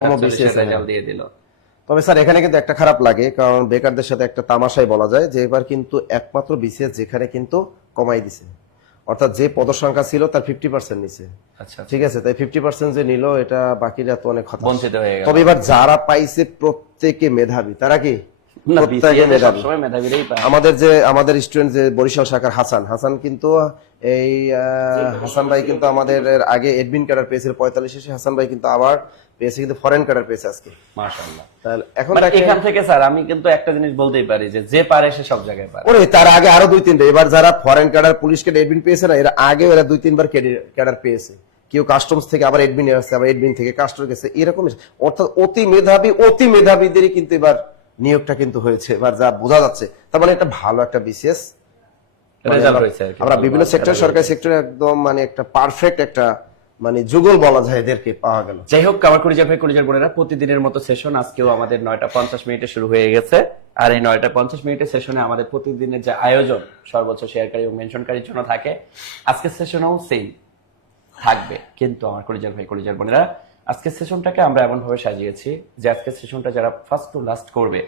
কোনো BCS result দিয়ে দিল। তবে স্যার এখানে কিন্তু একটা খারাপ লাগে, কারণ বেকারদের সাথে একটা তামাশাই বলা যায় যে এবার কিন্তু একমাত্র বিসিএস যেখানে কিন্তু কমাই দিছে, অর্থাৎ যে পদসংখ্যা ছিল তার 50% নিছে। আচ্ছা, ঠিক আছে, তাই 50% যে নিল, এটা বাকিরা তো অনেক হতাশ। বঞ্চিত হয়ে গেল। তবে এবার যারা পাইছে প্রত্যেকে মেধাবী, তারা কি না, প্রত্যেকে BCS মেধাবী। সবসময় মেধাবীরাই পায়। আমাদের স্টুডেন্ট যে বরিশাল শাখার হাসান কিন্তু এই হাসান ভাই কিন্তু আমাদের আগে এডমিন ক্যাডার পেয়েছিল 45 এসে, হাসান ভাই কিন্তু আবার পেয়েছে কিন্তু ফরেন ক্যাডার পেয়েছে আজকে, মাশাআল্লাহ। তাহলে এখন মানে দেখেন এখান থেকে স্যার আমি কিন্তু একটা জিনিস বলতেই পারি যে পারে সে সব জায়গায় পারে। ওরে তার আগে আরো 2-3টা, এবার যারা foreign cadre police cadre admin পেয়েছে না, এরা আগে ওরা 2-3 বার ক্যাডার পেয়েছে। কেউ কাস্টমস থেকে আবার এডমিন আসছে, আবার এডমিন থেকে কাস্টম গেছে, এরকম। অর্থাৎ অতি মেধাবীদেরই কিন্তু এবার নিয়োগটা কিন্তু হয়েছে, এবার যা বোঝা যাচ্ছে। তার মানে একটা ভালো একটা বিসিএস রেজাল্ট হয়েছে আর কি। আমরা বিভিন্ন সেক্টর, সরকারি সেক্টরে একদম মানে একটা পারফেক্ট একটা মানে যুগল বলা যায় এদেরকে পাওয়া গেল। যাই হোক, আমার কলিজার ভাই কলিজার বোনেরা, প্রতিদিনের মতো সেশন আজকেও আমাদের 9:50 শুরু হয়ে গেছে। আর এই 9:50 সেশনে আমাদের প্রতিদিনের যে আয়োজন সর্বোচ্চ শেয়ারকারী এবং মেনশনকারীর জন্য থাকে, আজকের সেশনেও সেম থাকবে। কিন্তু আমার কলিজার ভাই কলিজার বোনেরা, আজকের সেশনটাকে আমরা এমন ভাবে সাজিয়েছি যে আজকের সেশনটা যারা ফার্স্ট টু লাস্ট করবে,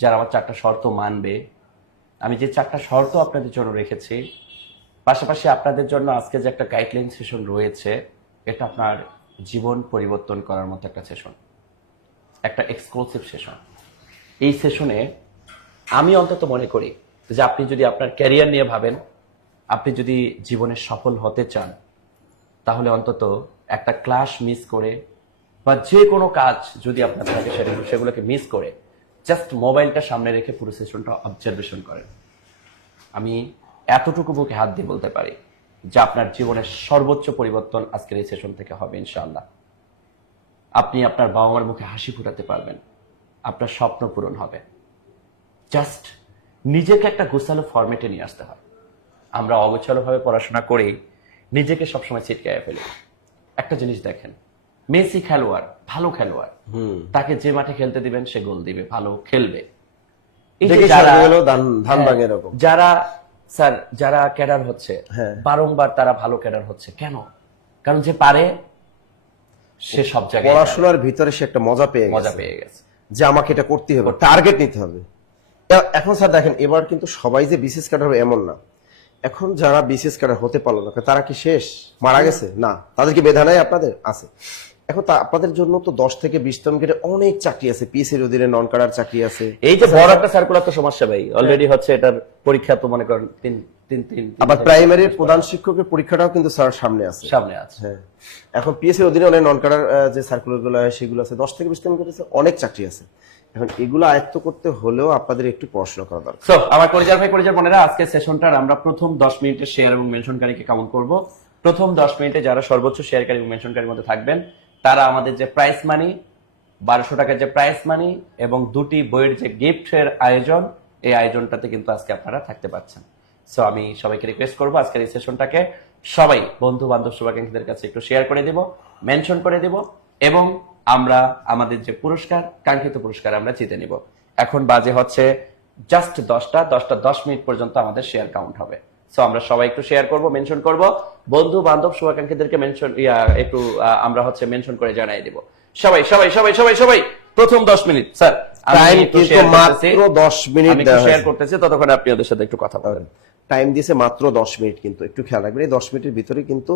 যারা আমার 4টা শর্ত মানবে, আমি যে 4টা শর্ত আপনাদের জন্য রেখেছি, পাশাপাশি আপনাদের জন্য আজকে যে একটা গাইডলাইন সেশন রয়েছে, এটা আপনার জীবন পরিবর্তন করার মতো একটা সেশন, একটা এক্সক্লুসিভ সেশন। এই সেশনে আমি অন্তত মনে করি যে আপনি যদি আপনার ক্যারিয়ার নিয়ে ভাবেন, আপনি যদি জীবনে সফল হতে চান, তাহলে অন্তত একটা ক্লাস মিস করে বা যে কোনো কাজ যদি আপনার থাকে সেগুলোকে মিস করে জাস্ট মোবাইলটা সামনে রেখে পুরো সেশনটা অবজারভেশন করেন। আমি এতটুকু বুকে হাত দিয়ে বলতে পারি যে আপনার জীবনের সর্বোচ্চ পরিবর্তন আজকের এই সেশন থেকে হবে ইনশাআল্লাহ। আপনি আপনার বাবা মার মুখে হাসি ফুটাতে পারবেন, আপনার স্বপ্ন পূরণ হবে। জাস্ট নিজেকে একটা গোছালো ফরম্যাটে নিয়ে আসতে হয়। আমরা অগোছালোভাবে পড়াশোনা করেই নিজেকে সবসময় ছিটকায় ফেলি। একটা জিনিস দেখেন, মেসি খেলোয়াড়, ভালো খেলোয়াড়, তাকে যে মাঠে খেলতে দিবেন সে গোল দিবে, ভালো খেলবে। এই যে যারা ক্যাডার হচ্ছে, বারংবার তারা ভালো ক্যাডার হচ্ছে কেন? কারণ যে পারে সে সব জায়গায় পড়াশোনার ভিতরে সে একটা মজা পেয়ে গেছে যে আমাকে এটা করতে হবে, টার্গেট নিতে হবে। এখন স্যার দেখেন, এবার কিন্তু সবাই যে বিসিএস ক্যাডার হবে এমন না। এখন যারা বিসিএস ক্যাডার হতে পারলো না, তারা কি শেষ, মারা গেছে? না, তাদের কি মেধা নাই? আপনাদের আছে। এখন আপনাদের জন্য তো 10 থেকে 20 কেটে অনেক চাকরি আছে, পিএসসির অধীনে নন ক্যাডার চাকরি আছে। এই যে বড় একটা সার্কুলার তো সমস্যা ভাই, অলরেডি হচ্ছে, এটার পরীক্ষা তো মনে করেন তিন আবার প্রাইমারির প্রধান শিক্ষকের পরীক্ষাটাও কিন্তু স্যার সামনে আছে। হ্যাঁ, এখন পিএসসির অধীনে অনেক নন ক্যাডার যে সার্কুলার গুলো হয় সেগুলো আছে, 10 থেকে 20 কেটে অনেক চাকরি আছে। এখন এগুলো আয়ত্ত করতে হলেও আপনাদের একটু পড়াশোনা করা দরকার। সো আমার কলিজার ভাই কলিজার বোনেরা, আজকে সেশনটার আমরা প্রথম 10 মিনিটের শেয়ার এবং মেনশনকারীকে কাউন্ট করব। প্রথম 10 মিনিটে যারা সর্বোচ্চ শেয়ারকারী এবং মেনশনকারীর মধ্যে থাকবেন, তারা আমাদের যে প্রাইস মানি, 1200 টাকার যে প্রাইস মানি এবং 2টি বইয়ের যে গিফটের আয়োজন, এই আয়োজনটাতে কিন্তু আজকে আপনারা থাকতে পারছেন। সো আমি সবাইকে রিকোয়েস্ট করবো আজকের এই সেশনটাকে সবাই বন্ধু বান্ধব শুভাকাঙ্ক্ষীদের কাছে একটু শেয়ার করে দিব, মেনশন করে দিব, এবং আমরা আমাদের যে পুরস্কার, কাঙ্ক্ষিত পুরস্কার আমরা জিতে নিব। এখন বাজে হচ্ছে জাস্ট 10টা 10 মিনিট পর্যন্ত আমাদের শেয়ার কাউন্ট হবে। সো আমরা সবাই একটু শেয়ার করব, মেনশন করব, বন্ধু বান্ধব শুভাকাঙ্ক্ষীদেরকে মেনশন একটু আমরা হচ্ছে মেনশন করে জানাই দিব। সবাই সবাই সবাই সবাই সবাই প্রথম 10 মিনিট স্যার টাইম কিন্তু মাত্র 10 মিনিট দেওয়া শেয়ার করতেছি, ততক্ষণ আপনি ওদের সাথে একটু কথা বলেন। টাইম দিয়েছে মাত্র 10 মিনিট, কিন্তু একটু খেয়াল রাখবেন এই 10 মিনিটের ভিতরে কিন্তু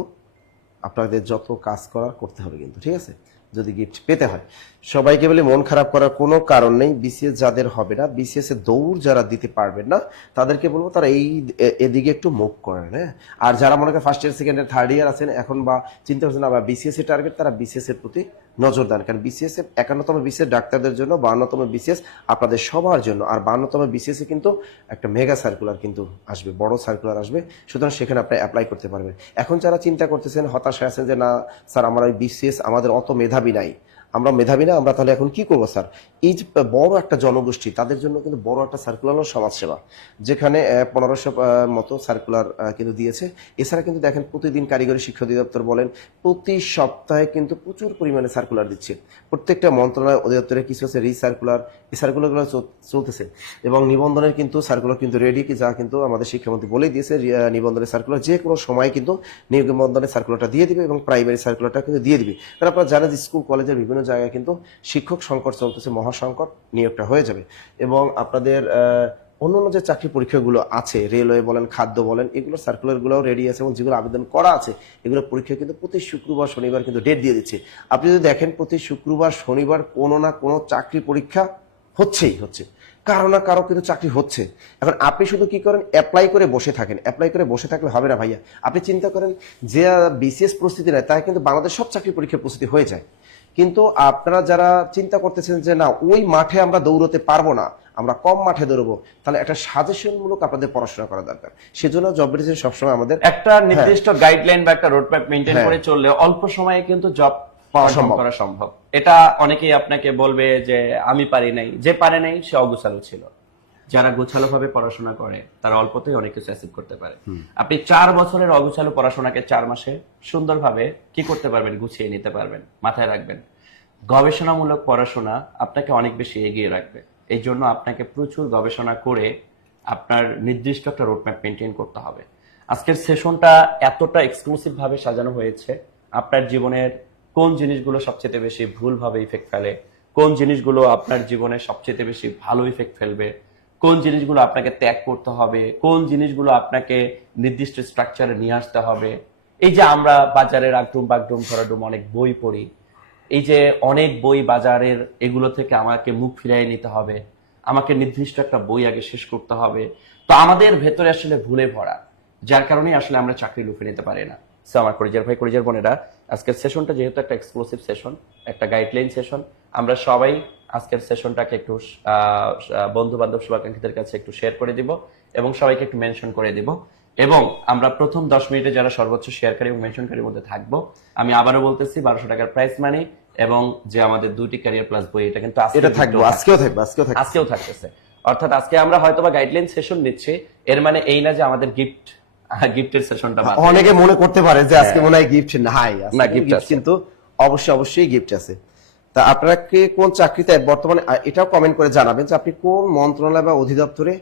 আপনাদের যত কাজ করার করতে হবে কিন্তু, ঠিক আছে, যদি গিফট পেতে হয়। সবাইকে বলে মন খারাপ করার কোনো কারণ নেই। বিসিএস যাদের হবে না, বিসিএস এর দৌড় যারা দিতে পারবেন না, তাদেরকে বলবো তারা এদিকে একটু মুভ করেন। হ্যাঁ, আর যারা মনে করেন first year, second year, third year আছেন এখন বা চিন্তা করছেন আবার বিসিএস এর টার্গেট, তারা বিসিএস এর প্রতি নজর দেন। কারণ বিসিএস এর 51তম বিসিএস ডাক্তারদের জন্য, 52তম বিসিএস আপনাদের সবার জন্য, আর 52তম বিসিএস এ কিন্তু একটা মেগা সার্কুলার কিন্তু আসবে, বড় সার্কুলার আসবে। সুতরাং সেখানে আপনি অ্যাপ্লাই করতে পারবেন। এখন যারা চিন্তা করতেছেন, হতাশায় আছেন যে না স্যার আমার ওই বিসিএস, আমাদের অত মেধাবী নাই, আমরা মেধাবী না, আমরা তাহলে এখন কি করবো স্যার? এই যে বড় একটা জনগোষ্ঠী, তাদের জন্য কিন্তু বড় একটা সার্কুলার হলো সমাজসেবা, যেখানে 1500 মতো সার্কুলার কিন্তু দিয়েছে। এছাড়া কিন্তু দেখেন প্রতিদিন কারিগরি শিক্ষা অধিদপ্তর বলেন প্রতি সপ্তাহে কিন্তু প্রচুর পরিমাণে সার্কুলার দিচ্ছে। প্রত্যেকটা মন্ত্রণালয় অধিদপ্তরে কিছু আছে রিসার্কুলার, এই সার্কুলারগুলো চলতেছে, এবং নিবন্ধনের কিন্তু সার্কুলার কিন্তু রেডি, যা কিন্তু আমাদের শিক্ষামন্ত্রী বলেই দিয়েছে নিবন্ধনের সার্কুলার যে কোনো সময় কিন্তু নিবন্ধনের সার্কুলারটা দিয়ে দিবে এবং প্রাইমারি সার্কুলারটা কিন্তু দিয়ে দিবে। কারণ আপনারা জানেন যে স্কুল কলেজের বিভিন্ন বিভিন্ন জায়গায় কিন্তু শিক্ষক সংকট চলতেছে, মহাসংকট, নিয়োগটা হয়ে যাবে। এবং আপনাদের অন্যান্য যে চাকরি পরীক্ষাগুলো আছে, রেলওয়ে বলেন, খাদ্য বলেন, এগুলো সার্কুলারগুলোও রেডি আছে এবং যেগুলো আবেদন করা আছে এগুলো পরীক্ষা কিন্তু প্রতি শুক্রবার শনিবার কিন্তু ডেট দিয়ে দিচ্ছে। আপনি যদি দেখেন প্রতি শুক্রবার শনিবার কোনো না কোনো চাকরি পরীক্ষা হচ্ছে, কারো না কারো কিন্তু চাকরি হচ্ছে। এখন আপনি শুধু কি করেন, অ্যাপ্লাই করে বসে থাকেন। অ্যাপ্লাই করে বসে থাকলে হবে না ভাইয়া। আপনি চিন্তা করেন যে বিসিএস প্রস্তুতি নেয় তাই কিন্তু বাংলাদেশ সব চাকরি পরীক্ষার প্রস্তুতি হয়ে যায়। কিন্তু আপনারা যারা চিন্তা করতেছেন যে না ওই মাঠে আমরা দৌড়তে পারবো না, আমরা কম মাঠে দৌড়বো, তাহলে একটা সাজেশনমূলক আপনাদের পড়াশোনা করা দরকার। সেজন্য জব ব্রিজে সবসময় আমাদের একটা নির্দিষ্ট গাইডলাইন বা একটা রোডম্যাপ মেইনটেইন করে চললে অল্প সময়ে কিন্তু জব পাওয়া করা সম্ভব। এটা অনেকেই আপনাকে বলবে যে আমি পারি নাই, যে পারে নাই সে অগোছালো ছিল। যারা গোছালো ভাবে পড়াশোনা করে তারা অল্পতেই অনেক কিছু অ্যাচিভ করতে পারে। আপনি 4 বছরের অগোছালো পড়াশোনাকে 4 মাসে সুন্দরভাবে কি করতে পারবেন, গুছিয়ে নিতে পারবেন। মাথায় রাখবেন, গবেষণামূলক পড়াশোনা আপনাকে অনেক বেশি এগিয়ে রাখবে। এই জন্য আপনাকে প্রচুর গবেষণা করে আপনার নির্দিষ্ট একটা রোডম্যাপ মেনটেন করতে হবে। আজকের সেশনটা এতটা এক্সক্লুসিভ ভাবে সাজানো হয়েছে, আপনার জীবনের কোন জিনিসগুলো সবচেয়ে বেশি ভুলভাবে ইফেক্ট ফেলে, কোন জিনিসগুলো আপনার জীবনে সবচেয়ে বেশি ভালো ইফেক্ট ফেলবে, কোন জিনিসগুলো আপনাকে ত্যাগ করতে হবে, কোন জিনিসগুলো আপনাকে নির্দিষ্ট স্ট্রাকচারে নিয়ে আসতে হবে। এই যে আমরা বাজারের আগডুম বাগডুম ধরাডুম অনেক বই পড়ি, এই যে অনেক বই বাজারের, এগুলো থেকে আমাকে মুখ ফিরিয়ে নিতে হবে, আমাকে নির্দিষ্ট একটা বই আগে শেষ করতে হবে। তো আমাদের ভেতরে আসলে ভুলে ভরা, যার কারণে আসলে আমরা চাকরি লুফে নিতে পারি না। সো আমার কলিজার ভাই কলিজার বোনেরা, আজকের সেশনটা যেহেতু একটা এক্সক্লুসিভ সেশন, একটা গাইডলাইন সেশন, আমরা সবাই আজকের সেশনটাকে একটু বন্ধু বান্ধব শুভাকাঙ্ক্ষীদের কাছে একটু শেয়ার করে দিব এবং সবাইকে একটু মেনশন করে দিব। এবং আমরা প্রথম 10 মিনিটে যারা সর্বোচ্চ শেয়ারকারী এবং মেনশনকারীর মধ্যে থাকবো, আমি আবারও বলতেছি 1200 টাকার প্রাইস মানি এবং যে আমাদের 2টি ক্যারিয়ার প্লাস বই, এটা কিন্তু আজকেও থাকতেছে। অর্থাৎ আজকে আমরা হয়তোবা গাইডলাইন সেশন নিচ্ছি, এর মানে এই না যে আমাদের গিফটের সেশনটা বাদ। অনেকে মনে করতে পারে যে আজকে মনে হয় গিফট নাই, না, গিফট কিন্তু অবশ্যই গিফট আছে। তা আপনারা কে কোন চাকরিতে বর্তমানে, এটাও কমেন্ট করে জানাবেন যে আপনি কোন মন্ত্রণালয় বা অধিদপ্তরে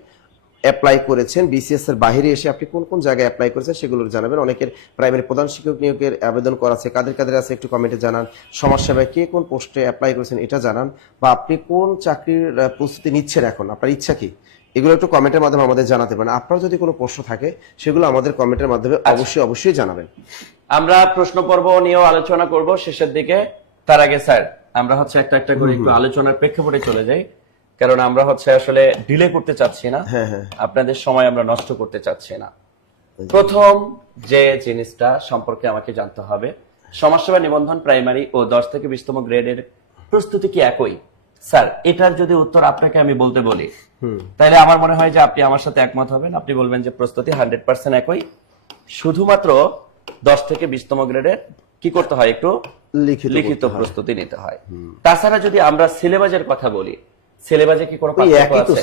অ্যাপ্লাই করেছেন, বিসিএস এর বাইরে এসে আপনি কোন কোন জায়গায় অ্যাপ্লাই করেছেন সেগুলো জানাবেন। অনেকের প্রাইমারি প্রধান শিক্ষক নিয়োগের আবেদন করা আছে, কাদের আছে একটু কমেন্টে জানান। সমাজসেবায় কে কোন পোস্টে অ্যাপ্লাই করেছেন এটা জানান, বা আপনি কোন চাকরির প্রস্তুতি নিচ্ছেন এখন, আপনার ইচ্ছা কি, এগুলো একটু কমেন্টের মাধ্যমে আমাদের জানাতে পারেন। আপনার যদি কোনো প্রশ্ন থাকে সেগুলো আমাদের কমেন্টের মাধ্যমে অবশ্যই জানাবেন। আমরা প্রশ্ন পর্ব নিয়েও আলোচনা করব শেষের দিকে। তার আগে স্যার আমরা একটা করে একটু আলোচনার প্রেক্ষাপটে চলে যাই, কারণ আমরা আসলে ডিলে করতে চাচ্ছি না, আপনাদের সময় আমরা নষ্ট করতে চাচ্ছি না। প্রথম যে জিনিসটা সম্পর্কে আমাকে জানতে হবে, সমাজসেবা নিবন্ধন প্রাইমারি ও 10 থেকে 20তম গ্রেডের প্রস্তুতি কি একই? স্যার এটার যদি উত্তর আপনাকে আমি বলতে বলি, তাহলে আমার মনে হয় যে আপনি আমার সাথে একমত হবেন। আপনি বলবেন যে প্রস্তুতি 100% একই, শুধুমাত্র 10 থেকে 20তম গ্রেডের কি করতে হয়, একটু লিখিত প্রস্তুতি নিতে হয়। তাছাড়া যদি আমরা সিলেবাসের কথা বলি, সিলেবাসে কি কোনো পার্থক্য আছে?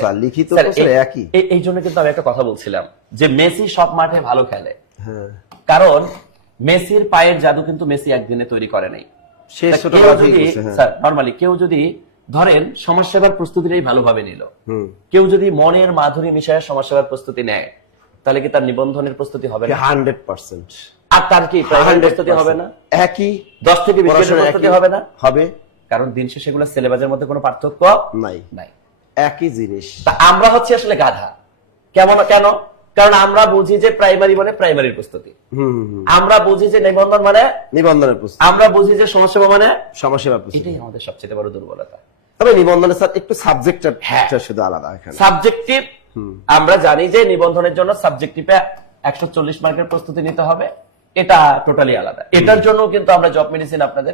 এই জন্য কিন্তু আমি একটা কথা বলছিলাম যে মেসি সব মাঠে ভালো খেলে, কারণ মেসির পায়ের জাদু কিন্তু মেসি একদিনে তৈরি করে নাই। স্যার নরমালি কেউ যদি ধরেন সমাজসেবার প্রস্তুতিটাই ভালোভাবে নিল, কেউ যদি মনের মাধুরী মিশায় সমাজসেবার প্রস্তুতি নেয়, তাহলে কি তার নিবন্ধনের প্রস্তুতি হবে না? 100%। আর তার কি প্রস্তুতি হবে না? একই 10 থেকে 20 এর প্রস্তুতি হবে না? হবে, কারণ দিন শেষে এগুলো সিলেবাসের মধ্যে কোনো পার্থক্য নাই, একই জিনিস। আমরা আসলে গাধা। কেন? কারণ আমরা বুঝি যে প্রাইমারি মানে প্রাইমারির প্রস্তুতি, আমরা বুঝি যে নিবন্ধন মানে নিবন্ধনের প্রস্তুতি, আমরা বুঝি যে সমাজসেবা মানে সমাজসেবার প্রস্তুতি। এটাই আমাদের সবচেয়ে বড় দুর্বলতা। তবে নিবন্ধনের সাথে একটু সাবজেক্টটা শুধু আলাদা। এখানে সাবজেক্টিভ, আমরা জানি যে নিবন্ধনের জন্য সাবজেক্টিভে 140 মার্কের প্রস্তুতি নিতে হবে, এটা টোটালি আলাদা। এটার জন্য কিন্তু আমরা জব মেডিসিন আপনাদের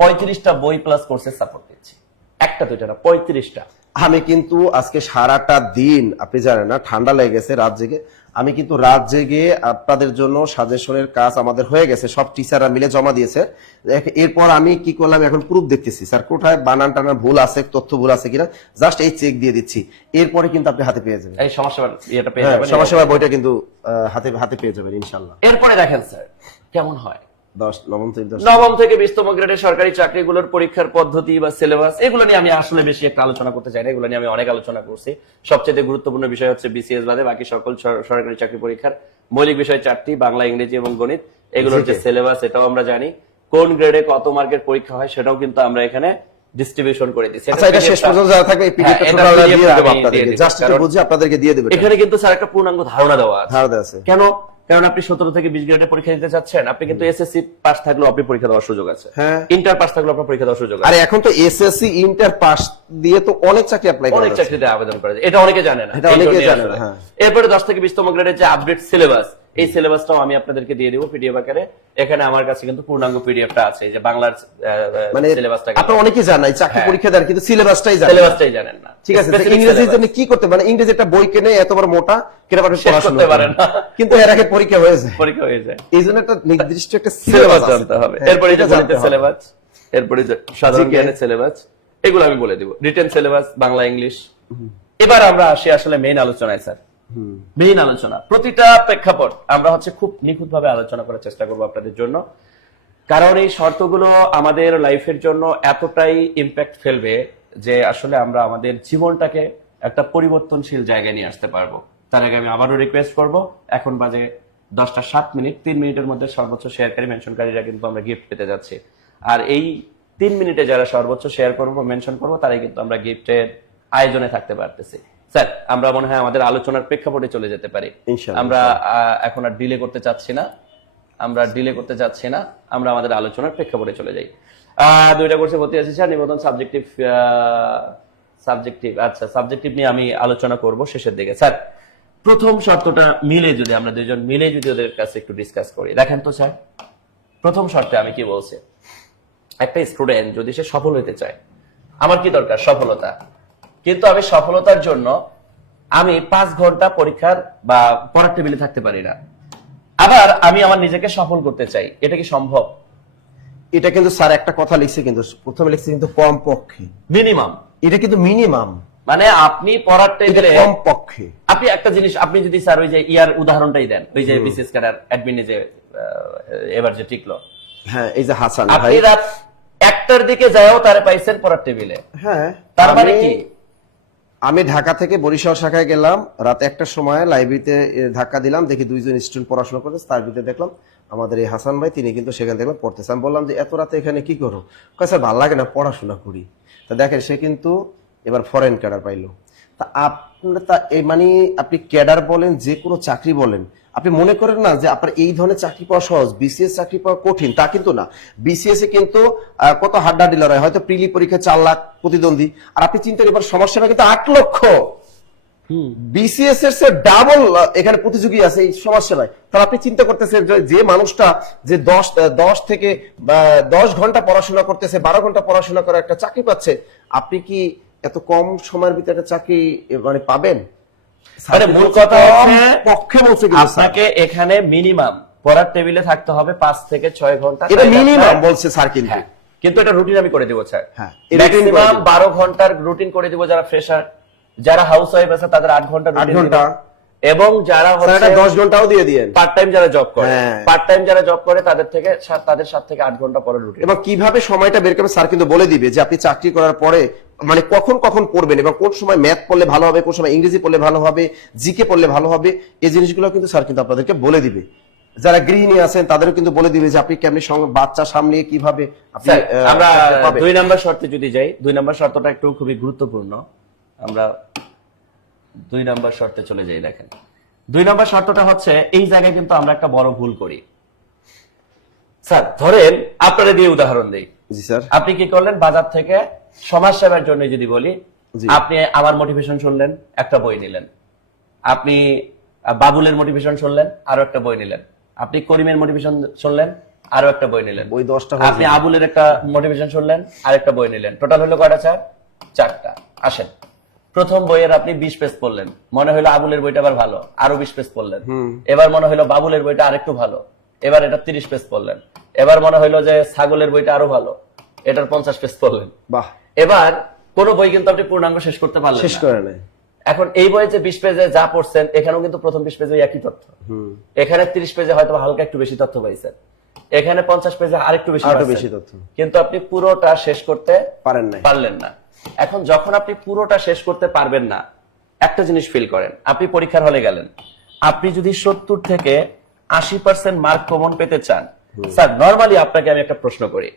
35টা বই প্লাস কোর্সের সাপোর্ট দিচ্ছি, একটা দুইটা না, 35টা। আমি কিন্তু আজকে সারাটা দিন, আপনি জানেন না, ঠান্ডা লেগে গেছে, রাত জেগে আমি কিন্তু রাত জেগে আপনাদের জন্য সাজেশনের কাজ আমাদের হয়ে গেছে, সব টিচাররা মিলে জমা দিয়েছে। এরপর আমি কি করলাম, এখন প্রুফ দেখতেছি স্যার কোথায় বানান টানার ভুল আছে, তথ্য ভুল আছে কিনা, জাস্ট এই চেক দিয়ে দিচ্ছি। এরপরে কিন্তু আপনি হাতে পেয়ে যাবেন, এই সমস্যার বইটা কিন্তু হাতে পেয়ে যাবেন ইনশাল্লাহ। এরপরে দেখেন স্যার কেমন হয়, নবম থেকে 20তম গ্রেডের সরকারি চাকরিগুলোর পরীক্ষার পদ্ধতি বা সিলেবাস, এগুলো নিয়ে আমি আসলে বেশি একটা আলোচনা করতে চাই না, এগুলো নিয়ে আমি অনেক আলোচনা করছি। সবচেয়ে গুরুত্বপূর্ণ বিষয় হচ্ছে বিসিএস বাদে বাকি সকল সরকারি চাকরি পরীক্ষার মৌলিক বিষয় 4টি, বাংলা, ইংরেজি এবং গণিত। এগুলোর যে সিলেবাস এটাও আমরা জানি, কোন গ্রেডে কত মার্কের পরীক্ষা হয় সেটাও কিন্তু আমরা এখানে ডিস্ট্রিবিউশন করে দিচ্ছি। আচ্ছা, এটা শেষ পর্যন্ত যারা থাকবে এই পিডিএফটা হ্যাঁ, টোটাল এটা দিয়ে PDF দেব আমি আপনাদেরকে, দিয়ে দিব, জাস্ট একটু কারণ বুঝে আপনাদেরকে দিয়ে দেব। এখানে কিন্তু স্যার একটা পূর্ণাঙ্গ ধারণা দেওয়া আছে। ধারণা আছে। কেন? কারণ আপনি 17 থেকে 20 গ্রেডে পরীক্ষা দিতে চাচ্ছেন, আপনি কিন্তু এসএসসি পাস থাকলেও আপনি পরীক্ষা দেওয়ার সুযোগ আছে, হ্যাঁ। ইন্টার পাস থাকলেও আপনার পরীক্ষা দেওয়ার সুযোগ আর আছে। এখন তো এসএসসি ইন্টার পাস দিয়ে তো অনেক চাকরি অ্যাপ্লাই করা অনেক যাচ্ছে। চাকরিতে আবেদন করা যায়, এটা অনেকে জানে না। এটা এই অনেকেই জন্যই জানে না, আসলে। হ্যাঁ। এরপরে 10 থেকে 20 তম গ্রেডের যে আপডেট সিলেবাস, এই সিলেবাসটাও আমি আপনাদেরকে দিয়ে দিব পিডিএফ আকারে। এখানে আমার কাছে কিন্তু পূর্ণাঙ্গ পিডিএফটা আছে, এই যে বাংলার মানে সিলেবাসটা আপনারা অনেকেই জানেন এই চাকরি হ্যাঁ। পরীক্ষা দেন কিন্তু সিলেবাসটাই জানেন না। সিলেবাসটাই জানেন না। ঠিক আছে, Specific ইংরেজির syllabus। জন্য কি করতে মানে ইংরেজি একটা বই কিনে এত বড় মোটা কিনে পারে শেষ করতে পারেন না। কিন্তু এর আগে পরীক্ষা হয়ে যায়, পরীক্ষা হয়ে যায়, এই জন্য একটা নির্দিষ্ট একটা সিলেবাস সিলেবাস জানতে হবে। হ্যাঁ, এরপরে যে এটা জানতে গণিতের হবে। সিলেবাস, এরপরে যে সাধারণ GK জ্ঞানের সিলেবাস, এগুলো আমি বলে দিব। Written syllabus, Bangla English. এবার আমরা আসি আসলে মেইন আলোচনায় স্যার। মেইন আলোচনা, প্রতিটা প্রেক্ষাপট আমরা হচ্ছে খুব নিখুঁতভাবে আলোচনা করার চেষ্টা করব আপনাদের জন্য, কারণ এই শর্তগুলো আমাদের লাইফের জন্য এতটাই ইম্প্যাক্ট ফেলবে যে আসলে আমরা আমাদের জীবনটাকে একটা পরিবর্তনশীল জায়গায় নিয়ে আসতে পারবো। তার আগে আমি আবারও রিকোয়েস্ট করব, এখন বাজে 10:07, 3 মিনিটের মধ্যে সর্বোচ্চ শেয়ারকারী মেনশনকারীরা কিন্তু আমরা গিফট পেতে যাচ্ছি। আর এই 3 মিনিটে যারা সর্বোচ্চ শেয়ার করবো, মেনশন করবো, তারাই কিন্তু আমরা গিফটের আয়োজনে থাকতে পারতেছি। স্যার, আমরা মনে হয় আমাদের আলোচনার প্রেক্ষাপটে চলে যেতে পারি। ইনশাআল্লাহ। আমরা এখন আর ডিলে করতে চাচ্ছি না, আমরা আমাদের আলোচনার প্রেক্ষাপটে চলে যাই। 2টা কোর্সে ভর্তি আছি স্যার, নিবন্ধন সাবজেক্টিভ আচ্ছা, সাবজেক্টিভ নিয়ে আমি আলোচনা করব শেষের দিকে। স্যার, প্রথম শর্তটা মিলে যদি আমরা দুইজন মিলে যদি ওদের কাছে একটু ডিসকাস করি, দেখেন তো স্যার, প্রথম শর্তে আমি কি বলছি, একটা স্টুডেন্ট যদি সে সফল হতে চায়, আমার কি দরকার? সফলতা। কিন্তু আমি সফলতার জন্য আমি 5 ঘন্টা পরীক্ষার বা পড়ার টেবিলে থাকতে পারি না। আবার আমি আমার নিজেকে সফল করতে চাই, এটা কি সম্ভব? এটা কিন্তু স্যার একটা কথা লিখছে, কিন্তু প্রথমে লিখছে কিন্তু কম পক্ষে, মিনিমাম। এটা কিন্তু মিনিমাম, মানে আপনি পড়ার এটা টেবিলে কম পক্ষে। আপনি একটা জিনিস, আপনি যদি স্যার ওই যে ইয়ার উদাহরণটাই দেন, ওই যে বিসিএস ক্যাডার অ্যাডমিনে যে এবার যে টিকলো, হ্যাঁ, এই যে হাসান ভাই, আপনি রাত 1টার দিকে যায়ও তারে পাইছেন পড়ার টেবিলে, হ্যাঁ, তার মানে কি? আমি ঢাকা থেকে বরিশাল শাখায় গেলাম, রাত 1টার সময় লাইব্রেরিতে ধাক্কা দিলাম, দেখি 2জন স্টুডেন্ট পড়াশোনা করতেছে, তার ভিতরে দেখলাম আমাদের এই হাসান ভাই, তিনি কিন্তু সেখান থেকে পড়তেছে। আমি বললাম যে এত রাতে এখানে কি করো? কয় স্যার ভালো লাগে না, পড়াশোনা করি। তা দেখেন সে কিন্তু এবার ফরেন ক্যাডার পাইলো। তা আপনার মানে আপনি ক্যাডার বলেন, যে কোনো চাকরি বলেন, আপনি মনে করেন না যে আপনার এই ধরনের চাকরি পাওয়া সহজ, বিসিএস চাকরি পাওয়া কঠিন, তা কিন্তু না। বিসিএস এ কিন্তু কত হাড্ডাহাড্ডি লড়াই, হয়তো প্রিলি পরীক্ষা 4 লাখ প্রতিদ্বন্দ্বী, আর আপনি চিন্তা করেন সমাজসেবা কিন্তু 8 লক্ষ। বিসিএস এর সে ডাবল এখানে প্রতিযোগী আছে এই সমাজসেবায়। তাহলে আপনি চিন্তা করতেছেন যে মানুষটা যে 10 থেকে 10 ঘন্টা পড়াশোনা করতেছে, 12 ঘন্টা পড়াশোনা করে একটা চাকরি পাচ্ছে, আপনি কি এত কম সময়ের ভিতরে একটা চাকরি মানে পাবেন? আরে মূল কথা হচ্ছে পক্ষে বলছে কিন্তু স্যার। আপনাকে এখানে মিনিমাম পড়ার টেবিলে থাকতে হবে 5 থেকে 6 ঘন্টা, এটা মিনিমাম বলছে স্যার, কিন্তু হ্যাঁ, কিন্তু এটা রুটিন আমি করে দেব স্যার। হ্যাঁ, এই routine করে ম্যাক্সিমাম দিন। 12 ঘন্টার রুটিন করে দেব। যারা ফ্রেশার, যারা হাউস ওয়াইফ আছে তাদের 8 ঘন্টা 8 ঘন্টা, এবং যারা স্যার এটা 10 ঘন্টাও দিয়ে দিয়েন। পার্ট টাইম যারা জব করে, হ্যাঁ। পার্ট টাইম যারা জব করে তাদের 7 থেকে 8 ঘন্টা পরে রুটিন। এবং কিভাবে সময়টা বের করবে স্যার কিন্তু বলে দিবে, যে আপনি চাকরি করার পরে মানে কখন কখন পড়বেন, এবং কোন সময় ম্যাথ পড়লে ভালো হবে, কোন সময় ইংরেজি পড়লে ভালো হবে, জিকে পড়লে ভালো হবে, এই জিনিসগুলো কিন্তু স্যার কিন্তু আপনাদেরকে বলে দিবে। যারা গৃহিণী আছেন তাদেরও কিন্তু বলে দিবে যে আপনি কেমনি সঙ্গে বাচ্চা সামলিয়ে কিভাবে আপনি স্যার, আমরা পাবেন। 2 নাম্বার শর্তে যদি যাই, 2 নাম্বার শর্তটা একটু খুবই গুরুত্বপূর্ণ। আমরা 2 নাম্বার শর্তে চলে যাই। দেখেন, 2 নাম্বার শর্তটা হচ্ছে, এই জায়গায় কিন্তু আমরা একটা বড় ভুল করি। স্যার ধরেন আপনারা দিয়ে উদাহরণ দেই, জি স্যার, আপনি কি করলেন, বাজার থেকে সমাজ সেবার জন্য যদি বলি, জি। আপনি আমার মোটিভেশন শুনলেন, একটা বই নিলেন। আপনি বাবুলের মোটিভেশন শুনলেন, আরো একটা বই নিলেন। আপনি করিমের মোটিভেশন শুনলেন, আরো একটা বই নিলেন। বই 10টা আপনি আবুলের একটা মোটিভেশন শুনলেন, আরেকটা বই নিলেন। টোটাল হলো কয়টা স্যার? 4টা। আসেন, প্রথম বইয়ের আপনি 20 পেজ পড়লেন, মনে হলো আবুলের বইটা আবার ভালো, আরো 20 পেজ পড়লেন। এবার মনে হলো বাবুলের বইটা আরেকটু ভালো, এবার এটা 30 পেজ পড়লেন। এবার মনে হলো যে ছাগলের বইটা আরো ভালো, এটার 50 পেজ পড়লেন। বাহ, এবার কোন বই কিন্তু আপনি পূর্ণাঙ্গ শেষ করতে পারলেন শেষ না। করে নেয়। এখন এই বইয়ে যে 20 পেজে যা পড়ছেন, এখানেও কিন্তু প্রথম 20 পেজে একই তথ্য। এখানে 30 পেজে হয়তো হালকা একটু বেশি তথ্য পাইছেন, এখানে 50 পেজে আরেকটু বেশি তথ্য, কিন্তু আপনি পুরোটা শেষ করতে পারলেন না। এখন যখন আপনি পুরোটা শেষ করতে পারবেন না, একটা জিনিস ফিল করেন, আপনি পরীক্ষার হলে গেলেন, আপনি যদি 70 থেকে 80% মার্ক কমন পেতে চান, স্যার নরমালি আপনাকে আমি একটা প্রশ্ন করি,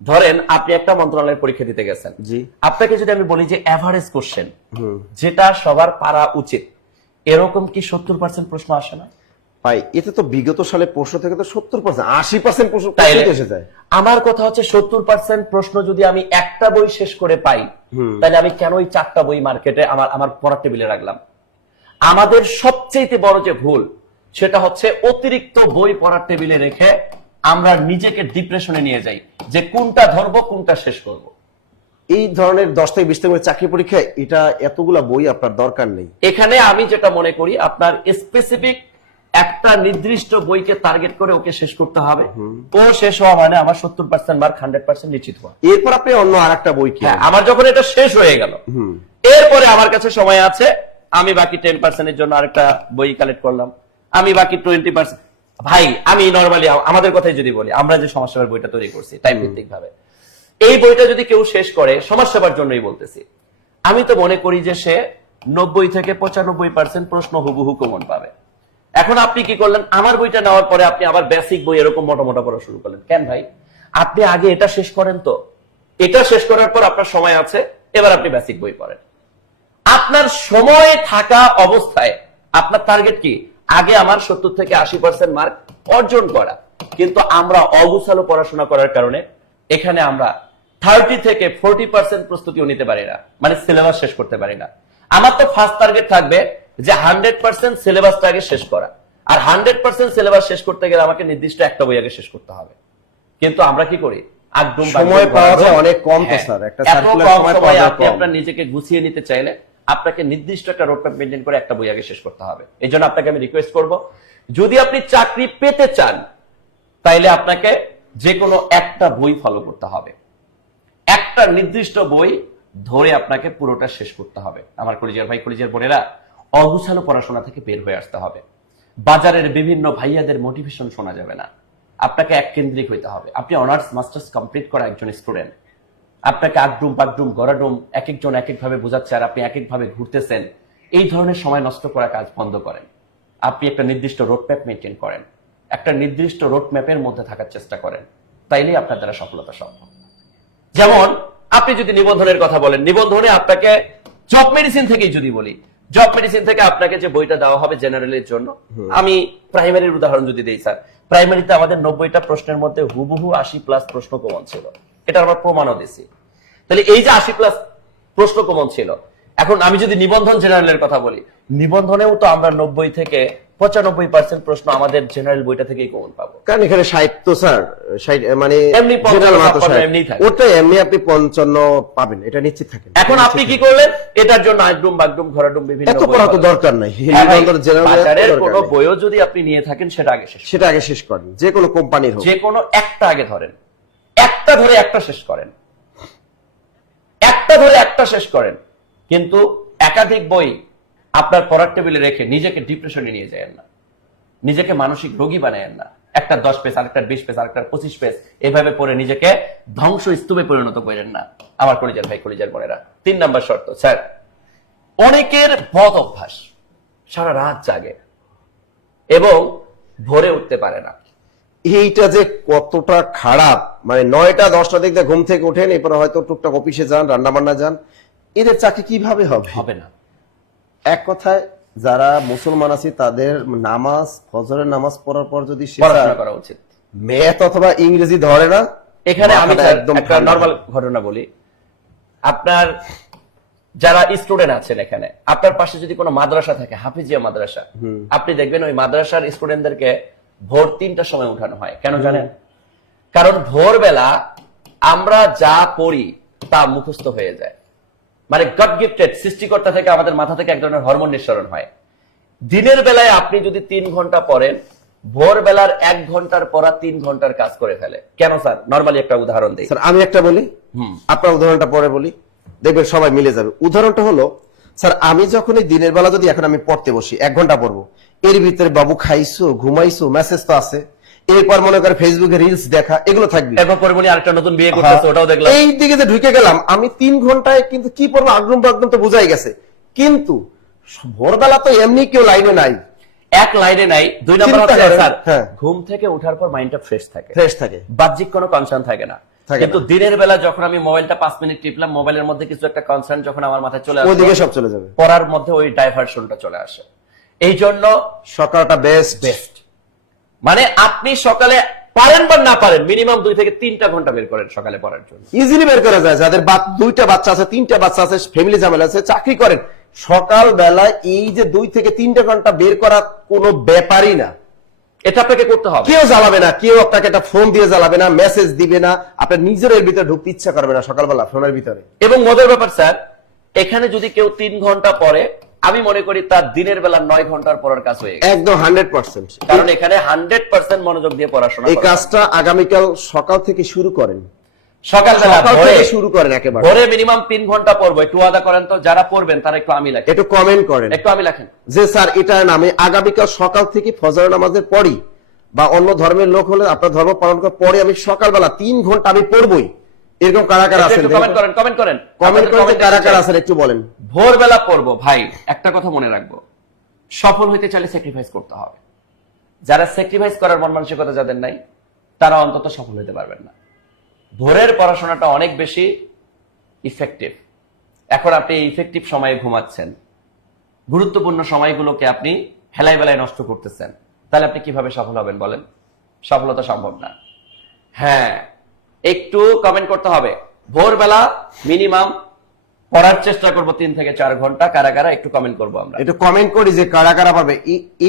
ধরেন আপনি একটা মন্ত্রণালয়ের পরীক্ষা দিতে গেছেন, জি। আপনাকে যদি আমি বলি যে এভারেজ কোশ্চেন যেটা সবার পারা উচিত, এরকম কি 70% প্রশ্ন আসে না? ভাই এতে তো বিগত সালে প্রশ্ন থেকে তো 70% 80% প্রশ্ন তাইলে এসে যায়। আমার কথা হচ্ছে 70% প্রশ্ন যদি আমি একটা বই শেষ করে পাই, তাহলে আমি কেন ওই 4টা বই মার্কেটে আমার পড়ার টেবিলে রাখলাম? আমাদের সবচেয়ে বড় যে ভুল সেটা হচ্ছে অতিরিক্ত বই পড়ার টেবিলে রেখে আমরা নিজেকে ডিপ্রেশনে নিয়ে যাই যে কোনটা ধরবো কোনটা শেষ করব। এই ধরনের 10 থেকে 20 থেকে চাকরি পরীক্ষায় এটা এতগুলা বই আপনার দরকার নেই। এখানে আমি যেটা মনে করি আপনার স্পেসিফিক একটা নির্দিষ্ট বইকে টার্গেট করে ওকে শেষ করতে হবে। ও শেষ হওয়া মানে আমার 70% মার্ক 100% নিশ্চিত হওয়া। এরপর আপনি অন্য আরেকটা বই কি, হ্যাঁ, আমার যখন এটা শেষ হয়ে গেল, এরপরে আমার কাছে সময় আছে, আমি বাকি 10% এর জন্য আরেকটা বই কালেক্ট করলাম, আমি বাকি 20%। ভাই আমি নরমালি আমাদের কথাই যদি বলি, আমরা যে সমাজসেবার বইটা তৈরি করছি টাইম ভিত্তিক ভাবে, এই বইটা যদি কেউ শেষ করে সমাজসেবার জন্যই বলতেছি, আমি তো মনে করি যে সে 90 থেকে 95% প্রশ্ন হুবহু কমন পাবে। এখন আপনি কি করলেন, আমার বইটা নেওয়ার পরে আপনি আবার বেসিক বই এরকম মোটা মোটা পড়া শুরু করলেন কেন ভাই? আপনি আগে এটা শেষ করেন, তো এটা শেষ করার পর আপনার সময় আছে, এবার আপনি বেসিক বই পড়েন। আপনার সময় থাকা অবস্থায় আপনার টার্গেট কি? আগে আমার 70 থেকে 80% মার্ক অর্জন করা। কিন্তু আমরা অগুছালো পড়াশোনা করার কারণে এখানে আমরা 30 থেকে 40% প্রস্তুতিও নিতে পারি না, মানে সিলেবাস শেষ করতে পারি না। আমার তো ফার্স্ট টার্গেট থাকবে যে 100% সিলেবাসটা আগে শেষ করা, আর 100% সিলেবাস শেষ করতে গেলে আমাকে নির্দিষ্ট একটা বই আগে শেষ করতে হবে। কিন্তু আমরা কি করি, একদম সময় পাওয়া যায় অনেক কম তো স্যার, একটা সার্কুলার সময় পাওয়া যায় আপনি কম। আপনার নিজেকে গুছিয়ে নিতে চাইলে আপনাকে নির্দিষ্ট একটা রোডম্যাপ মেইনটেইন করে একটা বই আগে শেষ করতে হবে। এইজন্য আপনাকে আমি রিকোয়েস্ট করব, যদি আপনি চাকরি পেতে চান তাইলে আপনাকে যে কোনো একটা বই ফলো করতে হবে, একটা নির্দিষ্ট বই ধরে আপনাকে পুরোটা শেষ করতে হবে। আমার কলিজার ভাই কলিজার বোনেরা, অগুছালো পড়াশোনা থেকে বের হয়ে আসতে হবে। বাজারের বিভিন্ন ভাইয়াদের মোটিভেশন শোনা যাবে না, আপনাকে এক কেন্দ্রিক হইতে হবে। আপনি অনার্স মাস্টার্স কমপ্লিট করা একজন স্টুডেন্ট, আপনাকে আগডুম বাগডুম গড়াডুম এক একজন এক একভাবে বোঝাচ্ছে আর আপনি এক একভাবে ঘুরতেছেন। এই ধরনের সময় নষ্ট করা কাজ বন্ধ করেন। আপনি একটা নির্দিষ্ট রোডম্যাপ মেনটেন করেন, একটা নির্দিষ্ট রোডম্যাপের মধ্যে থাকার চেষ্টা করেন, তাইলেই আপনার দ্বারা সফলতা সম্ভব। যেমন আপনি যদি নিবন্ধনের কথা বলেন, নিবন্ধনে আপনাকে জব মেডিসিন থেকেই যদি বলি, জব মেডিসিন থেকে আপনাকে যে বইটা দেওয়া হবে জেনারেলের জন্য, আমি প্রাইমারির উদাহরণ যদি দেই স্যার, প্রাইমারিতে আমাদের 90টা প্রশ্নের মধ্যে হুবহু 80+ প্রশ্ন কমন ছিল, এটা আমরা প্রমাণও দিছি। তাহলে এই যে 80+ প্রশ্ন কমন ছিল, এখন আমি যদি নিবন্ধন জেনারেলের কথা বলি, নিবন্ধনেও তো আমরা 90 থেকে 95% প্রশ্ন আমাদের জেনারেল বইটা থেকেই কমন পাবো। কারণ এখানে 60 তো স্যার 60 মানে এমনি 55 এমনি থাকে, ওটা এমনি আপনি 55 পাবেন, এটা নিশ্চিত থাকেন। এখন আপনি কি করলেন, এটার জন্য আইডুম বাগডুম ঘরাডুম বিভিন্ন এত পড়া তো দরকার নাই। বাজারের কোনো বইও যদি আপনি নিয়ে থাকেন সেটা আগে শেষ করেন, যে কোনো কোম্পানির হোক, যে কোনো একটা আগে ধরেন, একটা ধরে একটা শেষ করেন, একটা ধরে একটা শেষ করেন। কিন্তু একাধিক বই আপনার পড়ার টেবিলে রেখে নিজেকে ডিপ্রেশনে নিয়ে যায় না, নিজেকে মানসিক রোগী বানায়েন না। একটা 10 পেজ, আরেকটা 20 পেজ, আরেকটা 25 পেজ এভাবে পড়ে নিজেকে ধ্বংস স্তূপে পরিণত করেন না। আমার কলিজার ভাই কলিজার বোনেরা, 3 নাম্বার শর্ত স্যার, অনেকের বদ অভ্যাস সারা রাত জাগে এবং ভোরে উঠতে পারে না। এইটা যে কতটা খারাপ, মানে 9টা 10টা দেখতে ঘুম থেকে ওঠেন, এরপর হয়তো টুকটাক অফিসে যান, রান্না বান্না যান, এদের চাকরি কিভাবে হবে না। এক কথায় যারা মুসলমান আছে তাদের নামাজ, ফজরের নামাজ পড়ার পর যদি পড়াশোনা করা উচিত, ম্যাথ অথবা ইংরেজি ধরে না, এখানে আমি একটা নরমাল ঘটনা বলি। আপনার যারা স্টুডেন্ট আছেন এখানে, আপনার পাশে যদি কোনো মাদ্রাসা থাকে, হাফিজিয়া মাদ্রাসা, আপনি দেখবেন ওই মাদ্রাসার স্টুডেন্টদেরকে ভোর 3টার সময় উঠানো হয়। কেন জানেন? কারণ ভোরবেলা আমরা যা পড়ি তা মুখস্থ হয়ে যায়, মানে গড গিফটেড, সৃষ্টিকর্তা থেকে আমাদের মাথা থেকে এক ধরনের হরমোন নিঃসরণ হয়। দিনের বেলায় আপনি যদি 3 ঘন্টা পড়েন, ভোরবেলার 1 ঘন্টার পড়া 3 ঘন্টার কাজ করে ফেলে। কেন স্যার? নরমালি একটা উদাহরণ দিই স্যার, আমি একটা বলি, আপনার উদাহরণটা পরে বলি, দেখবেন সবাই মিলে যাবে। উদাহরণটা হলো স্যার, আমি যখন এই দিনের বেলা যদি এখন আমি পড়তে বসি 1 ঘন্টা পড়বো, এর ভিতরে বাবু খাইছো, ঘুমাইছো, মেসেজ তো আছে, এরপর মনে করে ফেসবুকে রিলস দেখা, এগুলো থাকবে। এরপর পরে বলি আরেকটা নতুন বিয়ে করতেছে, ওটাও দেখলাম। এই দিকে যে ঢুকে গেলাম আমি 3 ঘন্টায়, কিন্তু কি পড়বো একদম তো বোঝাই গেছে। কিন্তু ভোরবেলা তো এমনি কেউ লাইনে নাই, এক লাইনে নাই। 2 নাম্বার চিন্তা হচ্ছে করেন, স্যার হ্যাঁ। ঘুম থেকে ওঠার পর মাইন্ডটা ফ্রেশ থাকে, ফ্রেশ থাকে। বাহ্যিক কোনো কনসার্ন থাকে না। থাকে কিন্তু না। দিনের বেলা যখন আমি মোবাইলটা 5 মিনিট টিপলাম, মোবাইলের মধ্যে কিছু একটা কনসার্ন যখন আমার মাথায় চলে আসে, ওইদিকে সব চলে যাবে। পড়ার মধ্যে ওই ডাইভারশনটা চলে আসে। এই জন্য সকালটা বেস্ট। বেস্ট মানে আপনি সকালে পারেন বা না পারেন মিনিমাম 2 থেকে 3টা ঘন্টা বের করেন সকালে পড়ার জন্য। ইজিলি বের করা যায়। যাদের 2টা বাচ্চা আছে, 3টা বাচ্চা আছে, ফ্যামিলি ঝামেলা আছে, চাকরি করেন, সকাল বেলায় এই যে 2 থেকে 3টা ঘন্টা বের করা কোনো ব্যাপারই না। এটা আপনাকে করতে হবে। কেউ জ্বালাবে না, কেউ আপনাকে একটা ফোন দিয়ে জ্বালাবে না, মেসেজ দিবে না, আপনার নিজের এর ভিতরে ঢুকতে ইচ্ছা করবে না সকালবেলা ফোনের ভিতরে। এবং মজার ব্যাপার স্যার, এখানে যদি কেউ 3 ঘন্টা পড়ে, আমি মনে করি তার দিনের বেলা 9 ঘন্টার পড়ার কাজ হয়ে গেছে। একদম 100%। কারণ এখানে 100% মনোযোগ দিয়ে পড়াশোনা এই করা। কাজটা আগামীকাল সকাল থেকে শুরু করেন, সকালবেলা সকাল ভোরে থেকে শুরু করেন একেবারে। ভোরে মিনিমাম 3 ঘন্টা পড়বো। একটু ওয়াদা করেন তো, যারা পড়বেন তারা একটু আমি লেখেন, একটু কমেন্ট করেন, একটু আমি লেখেন যে স্যার এটা নামে আগামীকাল সকাল থেকে ফজর নামাজের পরই, বা অন্য ধর্মের লোক হলে আপনার ধর্ম পালন করার পরে আমি সকালবেলা 3 ঘন্টা আমি পড়বই। এরকম কারা কারা আছেন? কমেন্ট করেন, কমেন্ট করেন, কমেন্ট করে কারা কারা আছেন একটু বলেন। ভোরবেলা পড়বো ভাই। একটা কথা মনে রাখবো, সফল হইতে চাইলে স্যাক্রিফাইস করতে হবে। যারা স্যাক্রিফাইস করার মন মানসিকতা যাদের নাই, তারা অন্তত সফল হতে পারবেন না। ভোরের পড়াশোনাটা অনেক বেশি ইফেক্টিভ। এখন আপনি ইফেক্টিভ সময়ে ঘুমাচ্ছেন, গুরুত্বপূর্ণ সময়গুলোকে আপনি হেলায় বেলায় নষ্ট করতেছেন, তাহলে আপনি কিভাবে সফল হবেন বলেন? সফলতা সম্ভব না। হ্যাঁ, একটু কমেন্ট করতে হবে। ভোরবেলা মিনিমাম পড়ার চেষ্টা করব 3 থেকে 4 ঘন্টা। কারা কারা একটু কমেন্ট করবো আমরা, একটু কমেন্ট করি যে কারা কারা পারবে।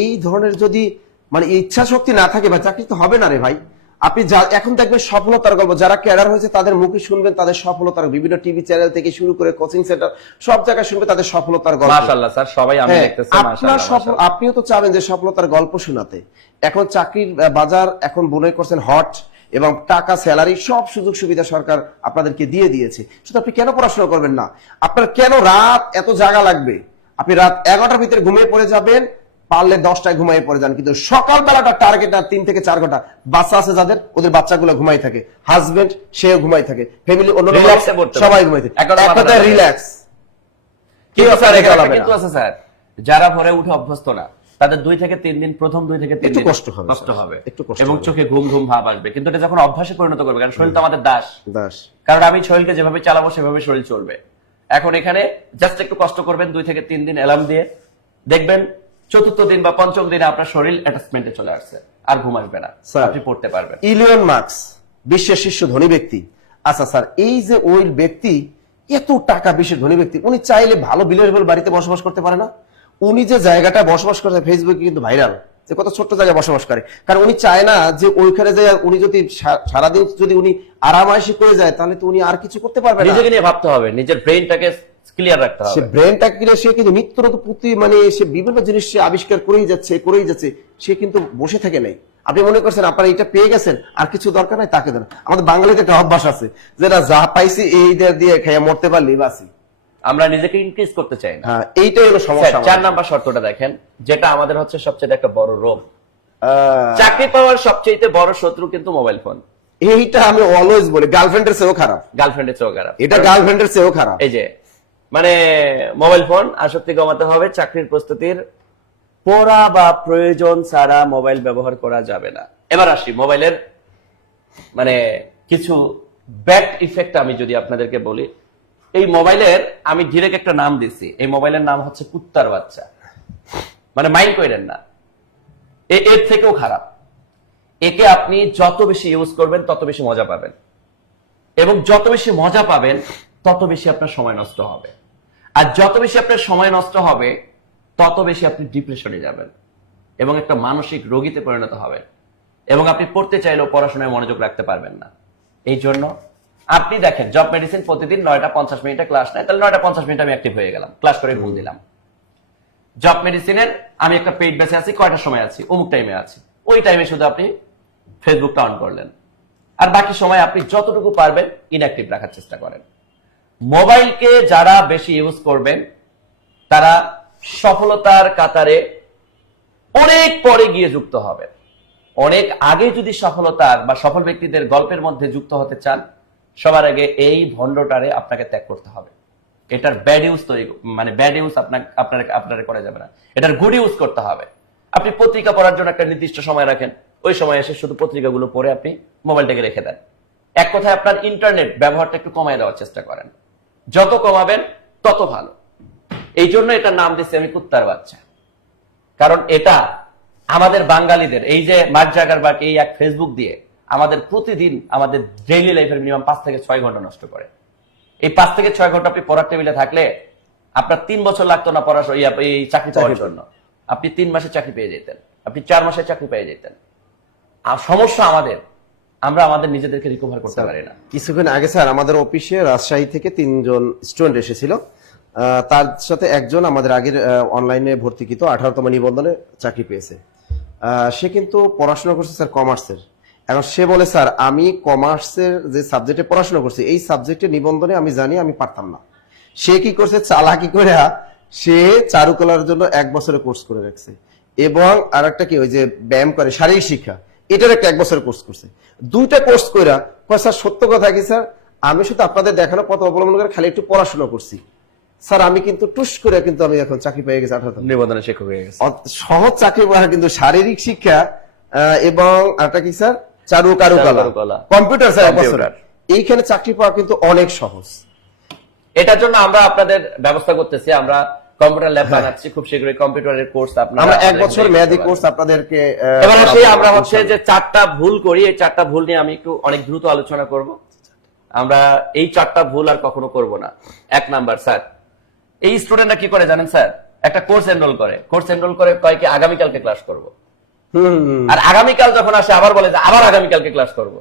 এই ধরনের যদি মানে ইচ্ছা শক্তি না থাকে বা চাকরি তো হবে না রে ভাই। আপনি এখন দেখবেন সফলতার গল্প, যারা ক্যাডার হয়েছে তাদের মুখে শুনবেন তাদের সফলতার, বিভিন্ন টিভি চ্যানেল থেকে শুরু করে কোচিং সেন্টার সব জায়গায় শুনবে তাদের সফলতার গল্প। মাশাআল্লাহ স্যার, সবাই আমি হ্যাঁ, দেখতেছি আপনার মাশাআল্লাহ। আপনিও তো চাবেন যে সফলতার গল্প শোনাতে। এখন চাকরির বাজার এখন মনে করছেন হট, এবং টাকা, স্যালারি, সব সুযোগ সুবিধা সরকার আপনাদেরকে দিয়ে দিয়েছে। শুধু আপনি কেন পড়াশোনা করবেন না? আপনার কেন রাত এত জাগা লাগবে? আপনি রাত 11টার ভিতরে ঘুমিয়ে পড়ে যাবেন, পারলে 10টায় ঘুমিয়ে পড়ে যান, কিন্তু সকালবেলাটা টার্গেট আর 3 থেকে 4 ঘন্টা। বাচ্চা আছে যাদের, ওদের বাচ্চাগুলো ঘুমাই থাকে, হাজবেন্ড সেও ঘুমাই থাকে, ফ্যামিলি অন্য সবাই ঘুমাই থাকে, একটাতে রিল্যাক্স। কিন্তু স্যার এখানে কিন্তু আছে স্যার, যারা ভোরে উঠে অভ্যস্ত না, তাদের 2 থেকে 3 দিন, প্রথম 2 থেকে 3 দিন কষ্ট হবে, এবং চোখে ঘুম ঘুম ভাব আসবে। কিন্তু এটা যখন অভ্যাসে পরিণত করবে, কারণ শরীর তো আমাদের দাস। দাস। কারণ আমি শরীরকে যেভাবে চালাবো সেভাবে শরীর চলবে। এখন এখানে জাস্ট একটু কষ্ট করবেন, 2 থেকে 3 দিন অ্যালার্ম দিয়ে, দেখবেন 4র্থ দিন বা 5ম দিনে আপনার শরীর অ্যাটাচমেন্টে চলে আসছে, আর ঘুম আসবে না, আপনি পড়তে পারবেন। ইলিয়ন মার্কস বিশ্বের শীর্ষ ধনী ব্যক্তি। আচ্ছা স্যার, এই যে ওই ব্যক্তি, এত টাকা, বিশ্বের ধনী ব্যক্তি, উনি চাইলে ভালো বিলাসবহুল বাড়িতে বসবাস করতে পারে না? উনি যে জায়গাটা বসবাস করে, ফেসবুকে কিন্তু ভাইরাল, যে কত ছোট্ট জায়গায় বসবাস করে। কারণ উনি চায় না যে ওইখানে যায় উনি যদি সারাদিন যদি উনি আরামায়েশি করে যায়, তাহলে তো উনি আর কিছু করতে পারবে না। নিজেকে নিয়ে ভাবতে হবে, নিজের ব্রেইনটাকে ক্লিয়ার রাখতে হবে। সে ব্রেনটাকে ক্লিয়ার, সে কিন্তু নিত্যর প্রতি মানে সে বিভিন্ন জিনিস সে আবিষ্কার করেই যাচ্ছে, সে কিন্তু বসে থাকে নাই। আপনি মনে করছেন আপনারা এটা পেয়ে গেছেন, আর কিছু দরকার নাই, তাকে দেন। আমাদের বাঙালিতে একটা অভ্যাস আছে, যেটা যা পাইছি এই দিয়ে খেয়ে মরতে পারলি বাসি। আমরা নিজেকে ইনক্রিজ করতে চাই না। হ্যাঁ, এইটাই হলো সমস্যা। 4 নাম্বার শর্তটা দেখেন, যেটা আমাদের হচ্ছে সবচেয়ে একটা বড় রোগ। চাকরি পাওয়ার সবচেয়ে বড় শত্রু কিন্তু মোবাইল ফোন। এইটা আমি অলওয়েজ বলি, গার্লফ্রেন্ডের চেয়েও খারাপ। গার্লফ্রেন্ডের চেয়েও খারাপ, এটা গার্লফ্রেন্ডের চেয়েও খারাপ। এই যে মানে মোবাইল ফোন, আসক্তি কমাতে হবে। চাকরির প্রস্তুতির পড়া বা প্রয়োজন ছাড়া মোবাইল ব্যবহার করা যাবে না। এবার আসি মোবাইলের মানে কিছু ব্যাড ইফেক্ট আমি যদি আপনাদেরকে বলি। এই মোবাইলের আমি ডিরেক্ট একটা নাম দিছি, এই মোবাইলের নাম হচ্ছে কুত্তার বাচ্চা। মানে মাইন্ড করেন না, এর থেকেও খারাপ। একে আপনি যত বেশি ইউজ করবেন তত বেশি মজা পাবেন, এবং যত বেশি মজা পাবেন তত বেশি আপনার সময় নষ্ট হবে। আর যত বেশি আপনার সময় নষ্ট হবে তত বেশি আপনি ডিপ্রেশনে যাবেন এবং একটা মানসিক রোগীতে পরিণত হবেন, এবং আপনি পড়তে চাইলেও পড়াশোনায় মনোযোগ রাখতে পারবেন না। এই জন্য আপনি দেখেন, জব মেডিসিন প্রতিদিন 9টা 50 মিনিটে ক্লাস নেয়, তাহলে 9টা 50 মিনিট আমি অ্যাক্টিভ হয়ে গেলাম, ক্লাস করে ভুল দিলাম। জব মেডিসিনের আমি একটা পেইড ব্যাচে আছি, কয়টার সময় আছি, অমুক টাইমে আছি, ওই টাইমে শুধু আপনি ফেসবুকটা অন করলেন, আর বাকি সময় আপনি যতটুকু পারবেন ইনঅ্যাক্টিভ রাখার চেষ্টা করেন। মোবাইলকে যারা বেশি ইউজ করবেন তারা সফলতার কাতারে অনেক পরে গিয়ে যুক্ত হবেন। অনেক আগে যদি সফলতার বা সফল ব্যক্তিদের গল্পের মধ্যে যুক্ত হতে চান, সবার আগে এই ভণ্ডটারে আপনাকে ত্যাগ করতে হবে। এটার ব্যাড ইউজ তৈরি, মানে ব্যাড ইউজ আপনারা করা যাবে না, এটার গুড ইউজ করতে হবে। আপনি পত্রিকা পড়ার জন্য একটা নির্দিষ্ট সময় রাখেন, ওই সময় এসে শুধু পত্রিকাগুলো পড়ে আপনি মোবাইলটাকে রেখে দেন। এক কথায় আপনার ইন্টারনেট ব্যবহারটা একটু কমায় দেওয়ার চেষ্টা করেন, যত কমাবেন তত ভালো। এই জন্য এটার নাম দিচ্ছি আমি কুত্তার বাচ্চা, কারণ এটা আমাদের বাঙালিদের এই যে মার্ক জাকারবার্গ এই এক ফেসবুক দিয়ে আমাদের প্রতিদিন আমাদের ডেইলি লাইফের মিনিমাম 5 থেকে 6 ঘন্টা নষ্ট করে। এই 5 থেকে 6 ঘন্টা আপনি পড়ার টেবিলে থাকলে আপনার 3 বছর লাগতো না পড়াশোনা এই চাকরি পাওয়ার জন্য, আপনি 3 মাসে চাকরি পেয়ে যেতেন, আপনি 4 মাসে চাকরি পেয়ে যেতেন। আর সমস্যা আমরা আমাদের নিজেদেরকে রিকভার করতে পারি না। কিছুক্ষণ আগে স্যার আমাদের অফিসে রাজশাহী থেকে 3 জন স্টুডেন্ট এসেছিল, তার সাথে একজন আমাদের আগের অনলাইনে ভর্তিকৃত 18তম নিবন্ধনে চাকরি পেয়েছে। সে কিন্তু পড়াশোনা করছে স্যার কমার্সের। এখন সে বলে স্যার আমি কমার্সের যে সাবজেক্টে পড়াশোনা করছি এই সাবজেক্টে নিবন্ধনে আমি জানি আমি পারতাম না। সে কি করছে, চালাকি করে সে চারুকলার জন্য 1 বছরের কোর্স করে রাখছে, এবং আর একটা কি ওই যে ব্যায়াম করে শারীরিক শিক্ষা, এটার একটা 1 বছরের কোর্স করছে। 2টা কোর্স কইরা স্যার সত্য কথা কি স্যার, আমি শুধু আপনাদের দেখানো পথ অবলম্বন করে খালি একটু পড়াশোনা করছি স্যার, আমি কিন্তু টুস করে কিন্তু আমি এখন চাকরি পেয়ে গেছি 18তম নিবন্ধনে শিক্ষক হয়ে গেছে। সহজ চাকরি পাওয়া কিন্তু শারীরিক শিক্ষা এবং আরটা কি স্যার কারুকলা কম্পিউটার স্যার 1 বছর, এইখানে চাকরি পাওয়া কিন্তু অনেক সহজ। এটার জন্য আমরা আপনাদের ব্যবস্থা করতেছি, আমরা কম্পিউটার ল্যাব বানাচ্ছি, খুব শীঘ্রই কম্পিউটারের কোর্স আমরা 1 বছর মেয়াদী কোর্স আপনাদেরকে। এবার আসি আমরা হচ্ছে যে 4টা ভুল করি, এই 4টা ভুল নিয়ে আমি একটু অনেক দ্রুত আলোচনা করব। আমরা এই 4টা ভুল আর কখনো করব না। 1 নাম্বার স্যার, এই স্টুডেন্টরা কি করে জানেন স্যার, একটা কোর্স এনরোল করে কয় কি আগামীকালকে ক্লাস করব, আর আগামীকাল যখন আসে আবার বলে যে আবার আগামীকালকে ক্লাস করব।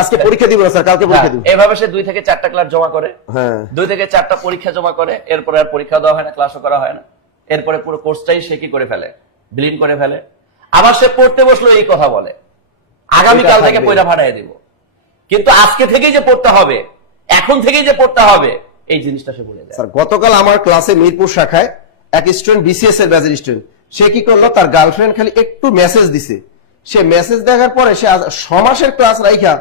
আজকে পরীক্ষা দিব না স্যার, কালকে পরীক্ষা দিব। এভাবে সে 2 থেকে 4টা ক্লাস জমা করে, 2 থেকে 4টা পরীক্ষা জমা করে, এরপরে আর পরীক্ষা দেওয়া হয় না, ক্লাসও করা হয় না। এরপরে পুরো কোর্সটাই সে কি করে ফেলে, বিলীন করে ফেলে। আবার সে পড়তে বসলো এই কথা বলে আগামীকাল থেকে পয়লা ভাড়ায় দিব, কিন্তু আজকে থেকেই যে পড়তে হবে, এখন থেকেই যে পড়তে হবে, এই জিনিসটা সে ভুলে যায়। স্যার গতকাল আমার ক্লাসে মিরপুর শাখায় এক স্টুডেন্ট বিসিএস এর ব্যাচের স্টুডেন্ট, সে কি করলো, তার গার্লফ্রেন্ড খালি একটু মেসেজ দিছে, সে মেসেজ দেখার পরে সে 6 মাসের ক্লাস রাইখা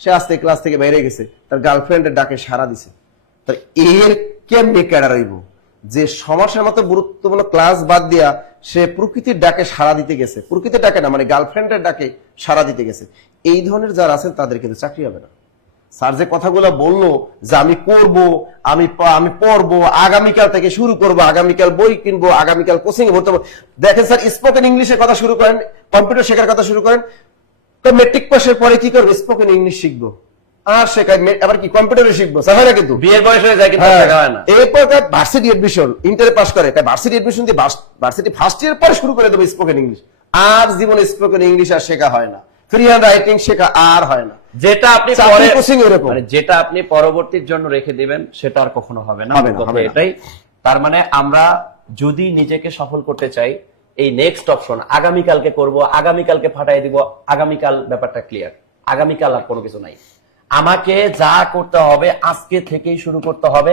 সে আস্তে ক্লাস থেকে বাইরে গেছে, তার গার্লফ্রেন্ডের ডাকে সাড়া দিছে। তার এর কেমনি ক্যাডা রইব যে 6 মাসের মতো গুরুত্বপূর্ণ ক্লাস বাদ দিয়া সে প্রকৃতির ডাকে সাড়া দিতে গেছে, প্রকৃতির ডাকে না মানে গার্লফ্রেন্ডের ডাকে সাড়া দিতে গেছে। এই ধরনের যারা আছেন তাদের কিন্তু চাকরি হবে না। স্যার যে কথাগুলো বললো যে আমি করব, আমি পড়বো, আগামীকাল থেকে শুরু করব, আগামীকাল বই কিনবো, আগামীকাল কোচিং এ ভর্তি হবো। দেখেন স্যার স্পোকেন ইংলিশের কথা শুরু করেন, কম্পিউটার শেখার কথা শুরু করেন, তো মেট্রিক পাসের পরে কি করবো, স্পোকেন ইংলিশ শিখবো আর শেখায়, আবার কি কম্পিউটারে শিখবো স্যার, হয় না কিন্তু বিয়ের বয়স হয়ে যায় কিন্তু শেখা হয় না। এরপর ভার্সিটি এডমিশন, ইন্টারে পাস করে ভার্সিটি এডমিশন দিয়ে ভার্সিটি ফার্স্ট ইয়ার পরে শুরু করে দেবো স্পোকেন ইংলিশ, আর জীবনে স্পোকেন ইংলিশ আর শেখা হয় না, ফ্রি হ্যান্ড রাইটিং শেখা আর হয় না। যেটা আপনি মানে যেটা আপনি পরবর্তীর জন্য রেখে দিবেন সেটা আর কখনো হবে না। এটাই তার মানে আমরা যদি নিজেকে সফল করতে চাই, এই নেক্সট অপশন আগামীকালকে করব, আগামীকালকে ফাটাই দিব, আগামীকাল ব্যাপারটা ক্লিয়ার, আগামীকাল আর কোনো কিছু নাই। আমাকে যা করতে হবে আজকে থেকেই শুরু করতে হবে,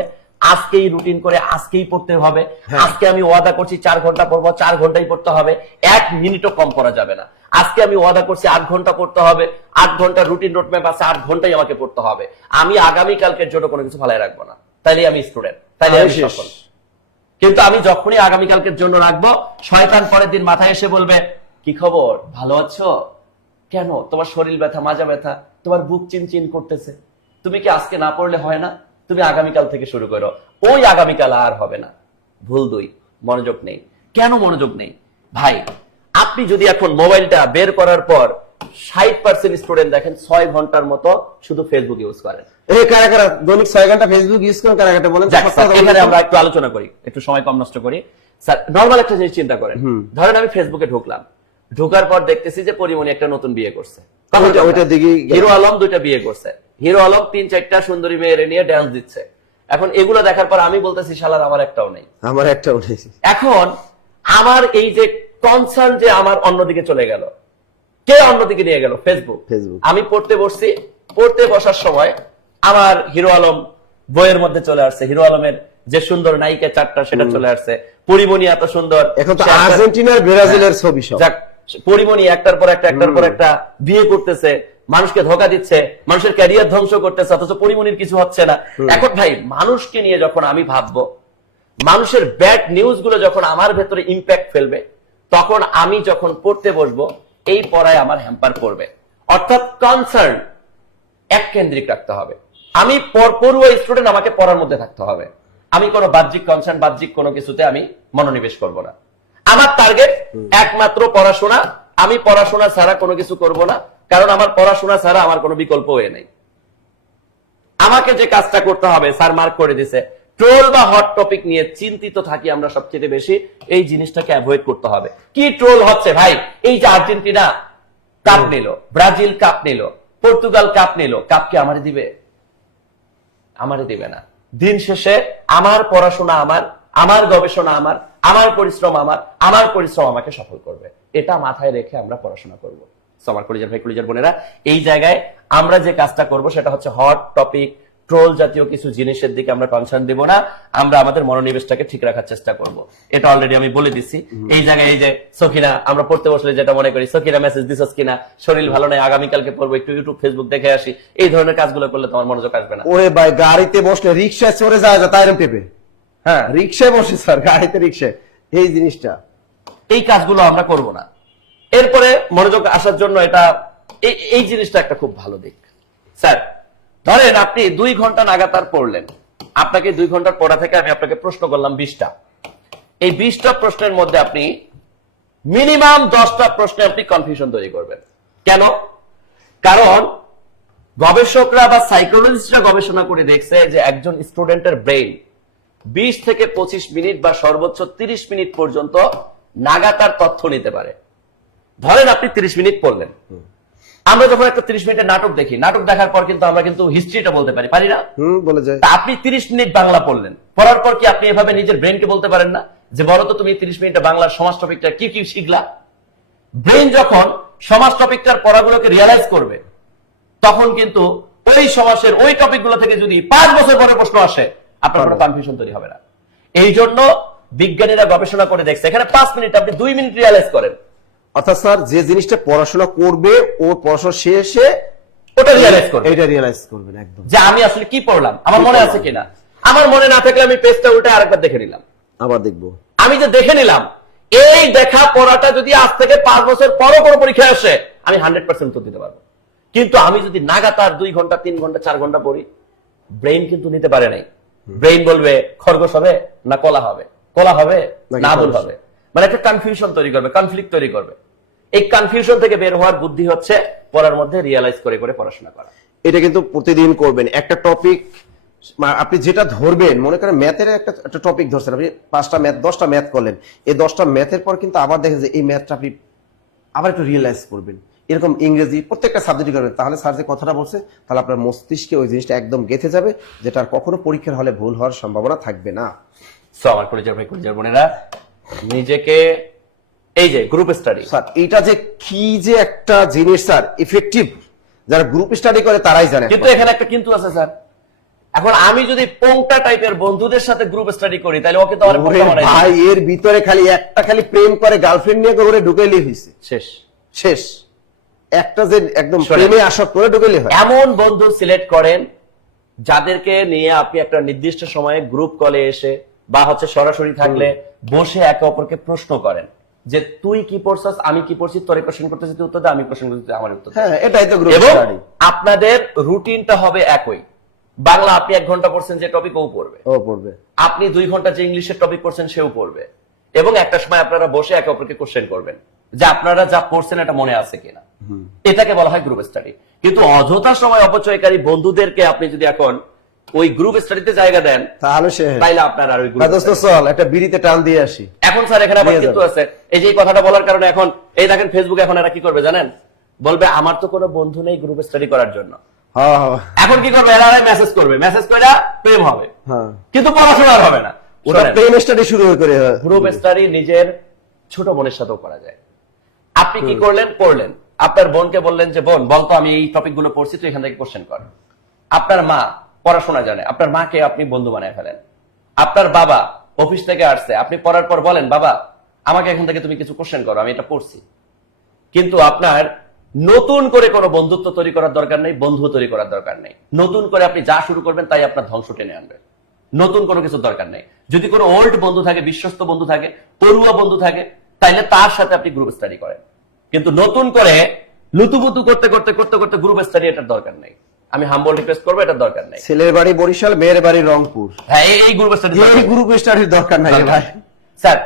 আজকেই রুটিন করে আজকেই পড়তে হবে। আজকে আমি ওয়াদা করছি 4 ঘন্টা পড়বো, 4 ঘন্টাই পড়তে হবে, 1 মিনিটও কম পড়া যাবে না। আজকে আমি ওয়াদা করছি 8 ঘন্টা পড়তে হবে, 8 ঘন্টা রুটিন রোডম্যাপ আছে, 8 ঘন্টাই আমাকে পড়তে হবে। আমি আগামীকালকের জন্য কোনো কিছু ফালাই রাখবো না, তাইলে আমি স্টুডেন্ট, তাইলে আমি সফল। কিন্তু আমি যখনই আগামীকালকের জন্য রাখবো, শয়তান পরের দিন মাথায় এসে বলবে কি খবর, ভালো আছো, কেন তোমার শরীর ব্যথা, মাজা ব্যথা, তোমার বুক চিনচিন করতেছে, তুমি কি আজকে না পড়লে হয় না, তুমি আগামীকাল থেকে শুরু করো। ওই আগামীকাল আর হবে না। ভুল 2, মনোযোগ নেই। কেন মনোযোগ নেই ভাই? আপনি যদি এখন মোবাইলটা বের করার পর 60% স্টুডেন্ট দেখেন 6 ঘন্টার মতো শুধু ফেসবুক ইউজ করেন। এই কারা কারা দৈনিক 6 ঘন্টা ফেসবুক ইউজ করেন, কারা কারা বলেন? এখানে আমরা একটু আলোচনা করি, একটু সময় কম নষ্ট করি। স্যার নরমাল একটা জিনিস চিন্তা করেন, ধরেন আমি ফেসবুকে ঢুকলাম, ঢোকার পর দেখতেছি যে পরিমণি একটা নতুন বিয়ে করছে, হিরো আলম 2টা বিয়ে করছে, হিরো আলম 3-4টা সুন্দরী মেয়ের নিয়ে ড্যান্স দিচ্ছে। এখন এগুলো দেখার পর আমি বলতেছি শালার আমার একটাও নেই, আমার একটাও নেই। এখন আমার এই যে কনসার্ন যে আমার অন্যদিকে চলে গেল, কে অন্যদিকে নিয়ে গেল? ফেসবুক। আমি পড়তে বসছি, পড়তে বসার সময় আমার হিরো আলম বইয়ের মধ্যে চলে আসছে, হিরো আলমের যে সুন্দর নায়িকা 4টা সেটা চলে আসছে, পরিমণি এত সুন্দর, এখন তো আর্জেন্টিনার ব্রাজিলের ছবি সব, পরিমণি একটার পর একটা বিয়ে করতেছে, মানুষকে ধোঁকা দিচ্ছে, মানুষের ক্যারিয়ার ধ্বংস করতেছে, অথচ পরিমণির কিছু হচ্ছে না। এখন ভাই মানুষকে নিয়ে যখন আমি ভাববো, মানুষের ব্যাড নিউজ গুলো যখন আমার ভেতরে ইম্প্যাক্ট ফেলবে, তখন আমি যখন পড়তে বসবো এই পড়ায় আমার হ্যাম্পার করবে। অর্থাৎ কনসার্ন এক কেন্দ্রিক রাখতে হবে। আমি পড়ুয়া স্টুডেন্ট, আমাকে পড়ার মধ্যে থাকতে হবে। আমি কোনো বাহ্যিক কনসার্ন, বাহ্যিক কোনো কিছুতে আমি মনোনিবেশ করব না। আমার টার্গেট একমাত্র পড়াশোনা। আমি পড়াশোনা ছাড়া কোনো কিছু করব না, কারণ আমার পড়াশোনা ছাড়া আমার কোনো বিকল্প হয়ে নেই। আমাকে যে কাজটা করতে হবে, স্যার মার্ক করে দিছে, ট্রোল বা হট টপিক নিয়ে চিন্তিত থাকি আমরা সবচেয়ে বেশি। এই জিনিসটাকে অ্যাভয়েড করতে হবে। কি ট্রোল হচ্ছে ভাই? এই যে আর্জেন্টিনা কাপ নিল, ব্রাজিল কাপ নিল, পর্তুগাল কাপ নিল, কাপ কি আমারে দিবে? আমারে দিবে না। দিন শেষে আমার পড়াশোনা আমার গবেষণা আমার পরিশ্রম আমার পরিশ্রম আমাকে সফল করবে। এটা মাথায় রেখে আমরা পড়াশোনা করব। আমার কলিজার ভাই, কলিজার বোনেরা, এই জায়গায় আমরা যে কাজটা করব সেটা হচ্ছে হট টপিক, ট্রোল জাতীয় কিছু জিনিসের দিকে আমরা কনসার্ন দিব না। আমরা আমাদের মনোনিবেশটাকে ঠিক রাখার চেষ্টা করব। এটা অলরেডি আমি বলে দিচ্ছি। এই জায়গায় এই যে সকিনা, আমরা পড়তে বসলে যেটা মনে করি, সকিনা মেসেজ দিছস কিনা, শরীর ভালো নাই, আগামীকালকে পড়বো, একটু ইউটিউব ফেসবুক দেখে আসি, এই ধরনের কাজগুলো করলে তোমার মনোযোগ আসবে না। ওরে ভাই, গাড়িতে বসলে রিক্সায় চড়ে যায় তাই এরকম টেপে। হ্যাঁ, রিক্সায় বসে স্যার, গাড়িতে রিক্সায়, এই জিনিসটা, এই কাজগুলো আমরা করব না। এরপরে মনোযোগ আসার জন্য এটা এই জিনিসটা একটা খুব ভালো দিক। স্যার ধরেন আপনি 2 ঘন্টা লাগাতার পড়লেন, আপনাকে 2 ঘন্টার পড়া থেকে আমি আপনাকে প্রশ্ন করলাম 20টা। এই 20টা প্রশ্নের মধ্যে আপনি মিনিমাম 10টা প্রশ্নে আপনি কনফিউশন তৈরি করবেন। কেন? কারণ গবেষকরা বা সাইকোলজিস্টরা গবেষণা করে দেখছে যে একজন স্টুডেন্টের ব্রেইন 20 থেকে 25 মিনিট বা সর্বোচ্চ 30 মিনিট পর্যন্ত লাগাতার তথ্য নিতে পারে। ধরেন আপনি 30 মিনিট পড়লেন, আমরা যখন একটা 30 মিনিটের নাটক দেখি, নাটক দেখার পর কিন্তু আমরা কিন্তু হিস্ট্রিটা বলতে পারি না? বলে যায়। তা আপনি 30 মিনিট বাংলা পড়লেন, পড়ার পর কি আপনি এভাবে নিজের ব্রেনকে বলতে পারেন না যে বলো তো তুমি 30 মিনিটে বাংলার সমাজ টপিকটা কি কি শিখলা? ব্রেন যখন সমাজ টপিকটার পড়াগুলোকে রিয়ালাইজ করবে, তখন কিন্তু ওই সমাজের ওই টপিকগুলো থেকে যদি 5 বছর পরে প্রশ্ন আসে, আপনার কোনো কনফিউশন তৈরি হবে না। এই জন্য বিজ্ঞানীরা গবেষণা করে দেখছে এখানে 5 মিনিট আপনি 2 মিনিট রিয়ালাইজ করেন। অর্থাৎ স্যার যে জিনিসটা পড়াশোনা করবে ও পড়াশোনা শেষে ওটা রিয়ালাইজ করবে, এটা রিয়ালাইজ করবেন একদম, যে আমি আসলে কি পড়লাম, আমার মনে আছে কিনা। আমার মনে না থাকলে আমি পেজটা উল্টে আরেকবার দেখে নিলাম, আবার দেখবো। আমি যে দেখে নিলাম, এই দেখা পড়াটা যদি আজ থেকে 5 বছর পরও কোনো পরীক্ষায় আসে, আমি 100% উত্তর দিতে পারবো। কিন্তু আমি যদি লাগাতার 2 ঘন্টা 3 ঘন্টা 4 ঘন্টা পড়ি, ব্রেইন কিন্তু নিতে পারে নাই। ব্রেইন বলবে খরগোশ হবে না কলা হবে, কলা হবে না আবুল হবে, মানে একটা কনফিউশন তৈরি করবে, কনফ্লিক্ট তৈরি করবে। এই কনফিউশন থেকে বের হওয়ার বুদ্ধি হচ্ছে পড়ার মধ্যে রিয়ালাইজ করে করে পড়াশোনা করা। এটা কিন্তু প্রতিদিন করবেন। একটা টপিক আপনি যেটা ধরবেন, মনে করেন ম্যাথের একটা টপিক ধরছেন, আপনি 5টা ম্যাথ 10টা ম্যাথ করলেন, এই 10টা ম্যাথের পর কিন্তু আবার দেখেন যে এই ম্যাথটা আপনি আবার একটু রিয়েলাইজ করবেন। এরকম ইংরেজি প্রত্যেকটা সাবজেক্টই করবেন, তাহলে স্যার যে কথাটা বলছে, তাহলে আপনার মস্তিষ্কে ওই জিনিসটা একদম গেঁথে যাবে, যেটা আর কখনো পরীক্ষার হলে ভুল হওয়ার সম্ভাবনা থাকবে না। সো আমার কলেজের ভাই, কলেজের বোনেরা, নিজেকে এই যে গ্রুপ স্টাডি, স্যার এটা যে কি যে একটা জিনিস স্যার, ইফেক্টিভ, যারা গ্রুপ স্টাডি করে তারাই জানে। কিন্তু এখানে একটা কিন্তু আছে স্যার। এখন আমি যদি পোংটা টাইপের বন্ধুদের সাথে গ্রুপ স্টাডি করি, তাহলে ওকে তো আমার ভাই এর ভিতরে খালি একটা খালি প্রেম করে গার্লফ্রেন্ড নিয়ে করে ঢুকাইলেই হয়েছে, শেষ শেষ। একটা যে একদম প্রেমে আসক্ত করে ঢুকাইলে হয়। এমন বন্ধু সিলেক্ট করেন যাদেরকে নিয়ে আপনি একটা নির্দিষ্ট সময়ে গ্রুপ কলে এসে বা হচ্ছে সরাসরি থাকলে বসে একে অপরকে প্রশ্ন করেন যে তুই কি পড়ছস, আমি কি পড়ছি, তোরে কোশ্চেন করতেছি তুই উত্তর দে, আমি কোশ্চেন করতেছি আমার উত্তর দে। হ্যাঁ, এটাই তো গ্রুপ এবং স্টাডি। আপনাদের রুটিনটা হবে একই। বাংলা আপনি 1 ঘন্টা পড়ছেন, যে টপিক ও পড়বে, ও পড়বে। আপনি 2 ঘন্টা যে ইংলিশের টপিক পড়ছেন সেও পড়বে। এবং একটা সময় আপনারা বসে একে অপরকে কোশ্চেন করবেন যে আপনারা যা পড়ছেন এটা মনে আছে কিনা। এটাকে বলা হয় গ্রুপ স্টাডি। কিন্তু অযথা সময় অপচয়কারী বন্ধুদেরকে আপনি যদি এখন ওই গ্রুপ স্টাডিতে জায়গা দেন, তাহলে সে তাইলে আপনার আর ওই গ্রুপ দোস্ত চল একটা বিড়িতে টান দিয়ে আসি। এখন স্যার এখানে আবার কিন্তু আছে, এই যে এই কথাটা বলার কারণে এখন এই দেখেন ফেসবুকে এখন এরা কি করবে জানেন, বলবে আমার তো কোনো বন্ধু নেই গ্রুপ স্টাডি করার জন্য। এখন কি করবে, এরা মেসেজ করবে, মেসেজ করে প্রেম হবে, কিন্তু পড়াশোনা আর হবে না। ওটা প্রেম স্টাডি শুরু করে। গ্রুপ স্টাডি নিজের ছোট বোনের সাথেও করা যায়। আপনি কি করলেন, পড়লেন, আপনার বোনকে বললেন যে বোন বলতো আমি এই টপিক গুলো পড়ছি, তুই এখান থেকে কোশ্চেন কর। আপনার মা পড়াশোনা জানে, আপনার মাকে আপনি বন্ধু বানায় ফেলেন। আপনার বাবা অফিস থেকে আসছে, আপনি পড়ার পর বলেন বাবা আমাকে এখান থেকে তুমি কিছু কোশ্চেন করো, আমি এটা পড়ছি। কিন্তু আপনার নতুন করে কোনো বন্ধুত্ব তৈরি করার দরকার নেই, বন্ধু তৈরি করার দরকার নেই। নতুন করে আপনি যা শুরু করবেন তাই আপনার ধ্বংস টেনে আনবে। নতুন কোনো কিছু দরকার নেই। যদি কোনো ওল্ড বন্ধু থাকে, বিশ্বস্ত বন্ধু থাকে, পড়ুয়া বন্ধু থাকে, তাইলে তার সাথে আপনি গ্রুপ স্টাডি করেন। কিন্তু নতুন করে লুতুপুতু করতে করতে করতে করতে গ্রুপ স্টাডি এটার দরকার নেই। আমি হাম্বল রিকোয়েস্ট করবো, এটার দরকার নেই। ছেলের বাড়ি বরিশাল, মেয়ের বাড়ি রংপুর, হ্যাঁ এই গ্রুপ স্টাডি, এই গ্রুপ স্টাডির দরকার নাই ভাই। স্যার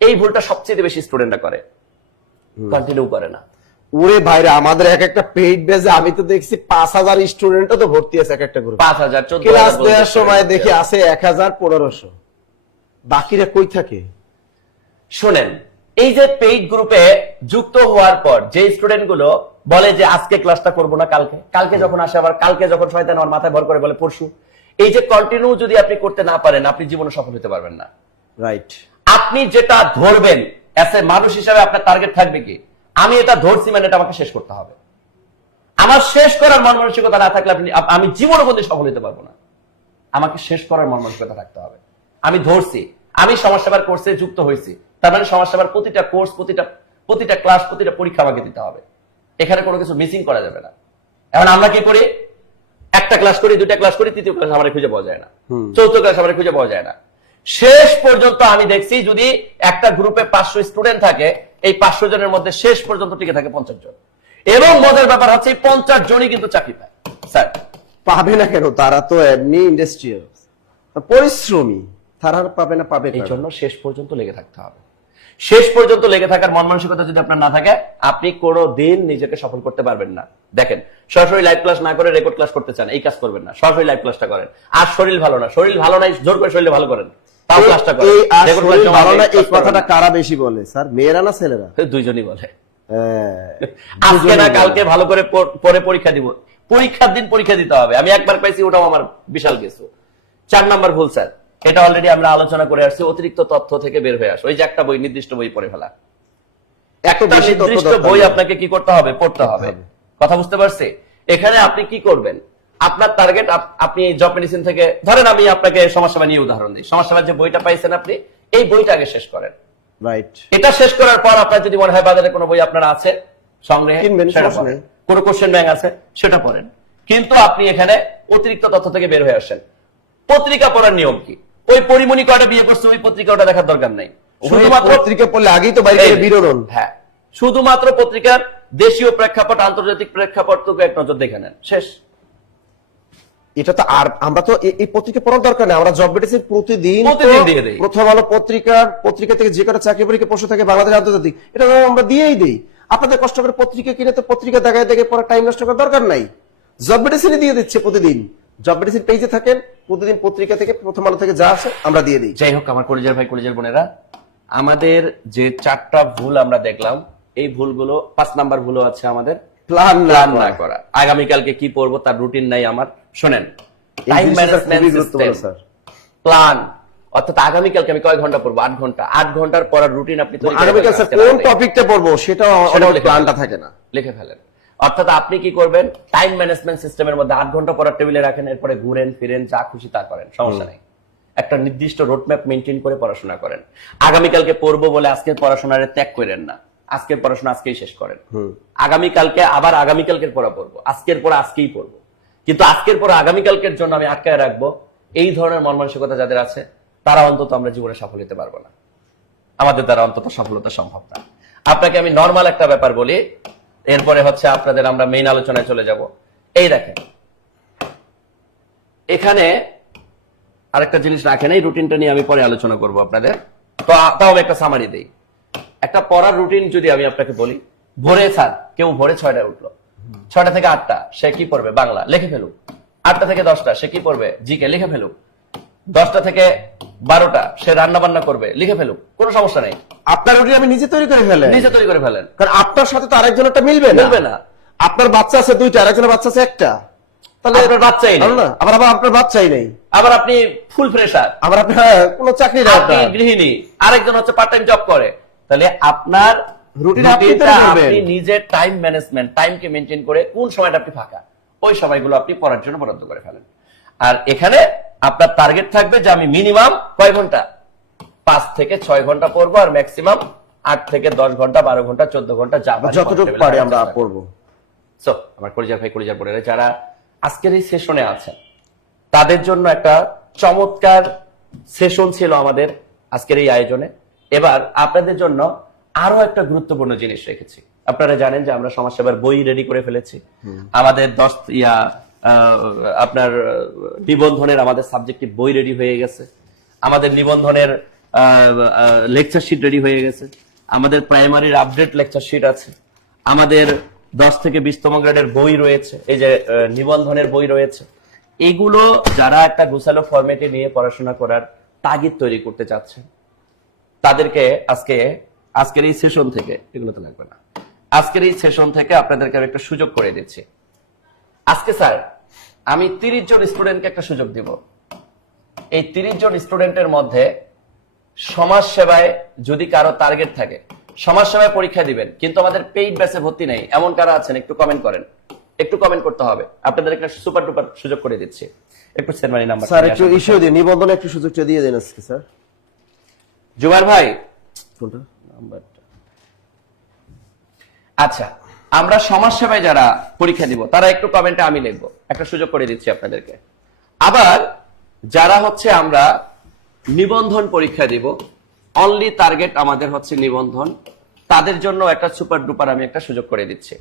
এই ভুলটা সবচেয়ে বেশি স্টুডেন্টরা করে, কন্টিনিউ করে না। ওরে ভাইরা, আমাদের এক একটা পেইড বেজে আমি তো দেখছি 5000 স্টুডেন্টও তো ভর্তি আছে এক একটা গ্রুপে। 5000 ক্লাস দেওয়ার সময় দেখি আছে 1000-1500, বাকিরা কই থাকে? শোনেন, এই যে পেইড গ্রুপে যুক্ত হওয়ার পর যে স্টুডেন্ট গুলো বলে যে আজকে ক্লাসটা করবো না, কালকে যখন আসে আবার কালকে যখন শয়তান আমার মাথায় ভর করে বলে পরশু, এই যে কন্টিনিউ যদি আপনি করতে না পারেন, আপনি জীবনে সফল হতে পারবেন না। রাইট। আপনি যেটা ধরবেন এস এ মানুষ হিসাবে আপনার টার্গেট থাকবে কি, আমি এটা ধরছি মানে এটা আমাকে শেষ করতে হবে। আমার শেষ করার মন মানসিকতা না থাকলে আমি জীবনে কোনদিন সফল হতে পারবো না। আমাকে শেষ করার মন মানসিকতা থাকতে হবে। আমি ধরছি, আমি সমাজসেবার কোর্সে যুক্ত হয়েছি, তার মানে সমাজসেবার প্রতিটা কোর্স, প্রতিটা ক্লাস, প্রতিটা পরীক্ষা আমাকে দিতে হবে। এখানে কোনো কিছু মিসিং করা যাবে না। এখন আমরা কি করি, একটা ক্লাস করি, দুইটা ক্লাস করি, তৃতীয় ক্লাস আমার খুঁজে পাওয়া যায় না, চতুর্থ ক্লাস আমার খুঁজে পাওয়া যায় না। শেষ পর্যন্ত আমি দেখছি যদি একটা গ্রুপে 500 স্টুডেন্ট থাকে, এই 500 জনের মধ্যে শেষ পর্যন্ত টিকে থাকে 50 জন। এবং মজার ব্যাপার হচ্ছে এই 50 জনই কিন্তু চাকরি পায়। স্যার পাবে না কেন? তারা তো এমনি ইন্ডাস্ট্রিয়াল পরিশ্রমী, তারা পাবে না? পাবে। এই জন্য শেষ পর্যন্ত লেগে থাকতে হবে। শেষ পর্যন্ত লেগে থাকার মন মানসিকতা যদি আপনার না থাকে, আপনি কোনো দিন নিজেকে সফল করতে পারবেন না। দেখেন, সরাসরি লাইভ ক্লাস না করে রেকর্ড ক্লাস করতে চান, এই কাজ করবেন না, সরাসরি লাইভ ক্লাসটা করেন। আর শরীর ভালো না, শরীর ভালো নাই, জোর করে শরীর ভালো করেন, তাও ক্লাসটা করেন। এই কথাটা কারা বেশি বলে স্যার, মেয়েরা না ছেলেরা? দুইজনই বলে। আজকে না কালকে ভালো করে পরে পরীক্ষা দিব, পরীক্ষার দিন পরীক্ষা দিতে হবে। আমি একবার পাইছি, ওটাও আমার বিশাল কিছু। 4 নাম্বার ভুল স্যার, এটা অলরেডি আমরা আলোচনা করে আসছি, অতিরিক্ত তথ্য থেকে বের হয়ে আসে। ওই যে একটা বই, নির্দিষ্ট বই পড়ে ফেলা, একটা নির্দিষ্ট বই আপনাকে কি করতে হবে, পড়তে হবে। কথা বুঝতে পারছি? এখানে আপনি কি করবেন, আপনার টার্গেট, আপনি জব মেডিসিন থেকে ধরেন, আমি আপনাকে সমাজসেবা নিয়ে উদাহরণ দিই। সমাজসেবার যে বইটা পাইছেন আপনি, এই বইটা আগে শেষ করেন। রাইট। এটা শেষ করার পর আপনার যদি মনে হয় বাজারে কোনো বই আপনার আছে সংগ্রহে, সেটা পড়েন। কোনো কোশ্চেন ব্যাংক আছে, সেটা পড়েন। কিন্তু আপনি এখানে অতিরিক্ত তথ্য থেকে বের হয়ে আসেন। পত্রিকা পড়ার নিয়ম কি? ওই পরিমণি কয়টা বিয়ে করছে, ওই পত্রিকাটা দেখার দরকার নাই। শুধুমাত্র পত্রিকা পড়লে আগেই তো বাইরে বিরোধন। হ্যাঁ, শুধুমাত্র পত্রিকার দেশীয় প্রেক্ষাপট, আন্তর্জাতিক প্রেক্ষাপট তো এক নজর দেখে নেন, শেষ। এটা তো আর আমরা তো এই পত্রিকা পড়ার দরকার নেই, আমরা জব বেটেছি প্রতিদিন দিয়ে দেই। প্রথম আলো পত্রিকা থেকে যে কটা চাকরি পরীক্ষা প্রশ্ন থাকে বাংলাদেশ আন্তর্জাতিক, এটা আমরা দিয়েই দিই। আপনাদের কষ্ট করে পত্রিকা কিনে তো পত্রিকা দেখায় দেখে পড়ার টাইম নষ্ট করার দরকার নাই, জব বেটেশনে দিয়ে দিচ্ছে প্রতিদিন। জব মেডিসিন পেজে থাকেন, প্রতিদিন পত্রিকা থেকে, প্রথম আলো থেকে যা আসে আমরা দিয়ে দিই। যাই হোক, আমার কলেজের ভাই, কলেজের বোনেরা, আমাদের যে 4টা ভুল আমরা দেখলাম, এই ভুলগুলো 5 নাম্বার ভুলও আছে আমাদের প্ল্যান না করা। আগামীকালকে কি পড়বো তার রুটিন নাই আমার। শোনেন, টাইম ম্যানেজমেন্ট সিস্টেম, প্ল্যান, অর্থাৎ আগামীকালকে আমি কয় ঘন্টা পড়বো? 8 ঘন্টা। 8 ঘন্টার পড়ার রুটিন আপনি তৈরি করেন। আগামীকাল স্যার কোন টপিকটা পড়বো সেটা প্ল্যানটা থাকে না, লিখে ফেলেন। অর্থাৎ আপনি কি করবেন, টাইম ম্যানেজমেন্ট সিস্টেমের মধ্যে 8 ঘন্টা পড়ার টেবিলে রাখেন, এরপরে ঘুরেন ফিরেন, যা খুশি তা করেন, সমস্যা নেই। একটা নির্দিষ্ট রোডম্যাপ মেনটেন করে পড়াশোনা করেন। আগামীকালকে পড়বো বলে আজকের পড়াশোনার ত্যাগ করেন না, আজকের পড়াশোনা আজকেই শেষ করেন। আগামীকালকে আবার আগামীকালকের পড়া পড়বো, আজকের পড়া আজকেই পড়বো। কিন্তু আজকের পড়া আগামীকালকের জন্য আমি আটকায় রাখবো, এই ধরনের মন মানসিকতা যাদের আছে, তারা অন্তত আমরা জীবনে সফল হতে পারবো না, আমাদের দ্বারা অন্তত সফলতা সম্ভব না। আপনাকে আমি নর্মাল একটা ব্যাপার বলি, এরপরে হচ্ছে আপনাদের আমরা মেইন আলোচনায় চলে যাব। এই দেখেন, এখানে আরেকটা জিনিস রাখেন, এই রুটিনটা নিয়ে আমি পরে আলোচনা করব আপনাদের। তো তাও আমি একটা সামারি দেই। একটা পড়ার রুটিন যদি আমি আপনাকে বলি, ভোরে স্যার কেউ ভোরে 6টায় উঠলো, 6টা থেকে 8টা সে কি পড়বে? বাংলা, লিখে ফেলুক। 8টা থেকে 10টা সে কি পড়বে? জিকে, লিখে ফেলুক। 10টা থেকে 12টা সে রান্না বান্না করবে, লিখে ফেলুক, কোনো সমস্যা নেই। আপনার রুটিন আমি নিজে তৈরি করে ফেলেন, নিজে তৈরি করে ফেলেন। কারণ আপনার সাথে তো আরেকজনেরটা মিলবে না। আপনার বাচ্চা আছে 2টা, আরেকজনের বাচ্চা আছে 1টা, তাহলে এবার বাচ্চাই নেই না, আবার আপনার বাচ্চাই নেই, আবার আপনি ফুল ফ্রেশার, আবার আপনার কোনো চাকরি নেই, আপনি গৃহিণী, আরেকজন হচ্ছে পার্ট টাইম জব করে। তাহলে আপনার রুটিনটা আপনি নিজের টাইম ম্যানেজমেন্ট, টাইমকে মেনটেন করে কোন সময়টা আপনি ফাঁকা, ওই সময়গুলো আপনি পড়ার জন্য বরাদ্দ করে ফেলেন। আর এখানে আপনার টার্গেট থাকবে যে আমি মিনিমাম কয় ঘন্টা? 5 থেকে 6 ঘন্টা পড়বো, আর ম্যাক্সিমাম 8 থেকে 10 ঘন্টা, 12 ঘন্টা, 14 ঘন্টা, যা যতটুকু পারি আমরা পড়বো। সো আমার কলিজার ভাই, কলিজার বোনেরা, যারা আজকের এই সেশনে আছেন, তাদের জন্য একটা চমৎকার সেশন ছিল আমাদের আজকের এই আয়োজনে। এবার আপনাদের জন্য আরো একটা গুরুত্বপূর্ণ জিনিস রেখেছি। আপনারা জানেন যে আমরা সমাজসেবার বই রেডি করে ফেলেছি। আমাদের 10 আপনার নিবন্ধনের আমাদের সাবজেক্টিভ বই রেডি হয়ে গেছে। আমাদের নিবন্ধনের লেকচার শিট রেডি হয়ে গেছে। আমাদের প্রাইমারির আপডেট লেকচার শিট আছে। আমাদের 10 থেকে 20তম গ্রেডের বই রয়েছে, এই যে নিবন্ধনের বই রয়েছে। এগুলো যারা একটা গোছালো ফরম্যাটে নিয়ে পড়াশোনা করার তাগিদ তৈরি করতে চাচ্ছেন, তাদেরকে আজকের এই সেশন থেকে, এগুলো তো লাগবে না, আজকের এই সেশন থেকে আপনাদেরকে আমি একটা সুযোগ করে দিচ্ছি। আজকে স্যার আমি 30 জন স্টুডেন্টকে একটা সুযোগ দিব। এই 30 জন স্টুডেন্টের মধ্যে সমাজ সেবায় যদি কারো টার্গেট থাকে, সমাজ সেবায় পরীক্ষা দিবেন কিন্তু আমাদের পেইড ব্যাচে ভর্তি নেই, এমন কারা আছেন একটু কমেন্ট করেন। একটু কমেন্ট করতে হবে। আপনাদের একটা সুপার ডুপার সুযোগ করে দিচ্ছি। একটু সেনমানি নাম্বার স্যার একটু ইস্যু দিন, নিবন্ধনে একটু সুযোগটা দিয়ে দেন আজকে স্যার। জুবাইর ভাই কোনটা নাম্বারটা? আচ্ছা, আমরা সমাজ সেবায় যারা পরীক্ষা দিব তারা একটু কমেন্টে আমি লিখবো, একটা সুযোগ করে দিচ্ছি আপনাদেরকে। আবার যারা হচ্ছে আমরা নিবন্ধন পরীক্ষা দিব, অনলি টার্গেট আমাদের হচ্ছে নিবন্ধন, তাদের জন্য একটা সুপার ডুপার আমি একটা সুযোগ করে দিচ্ছি।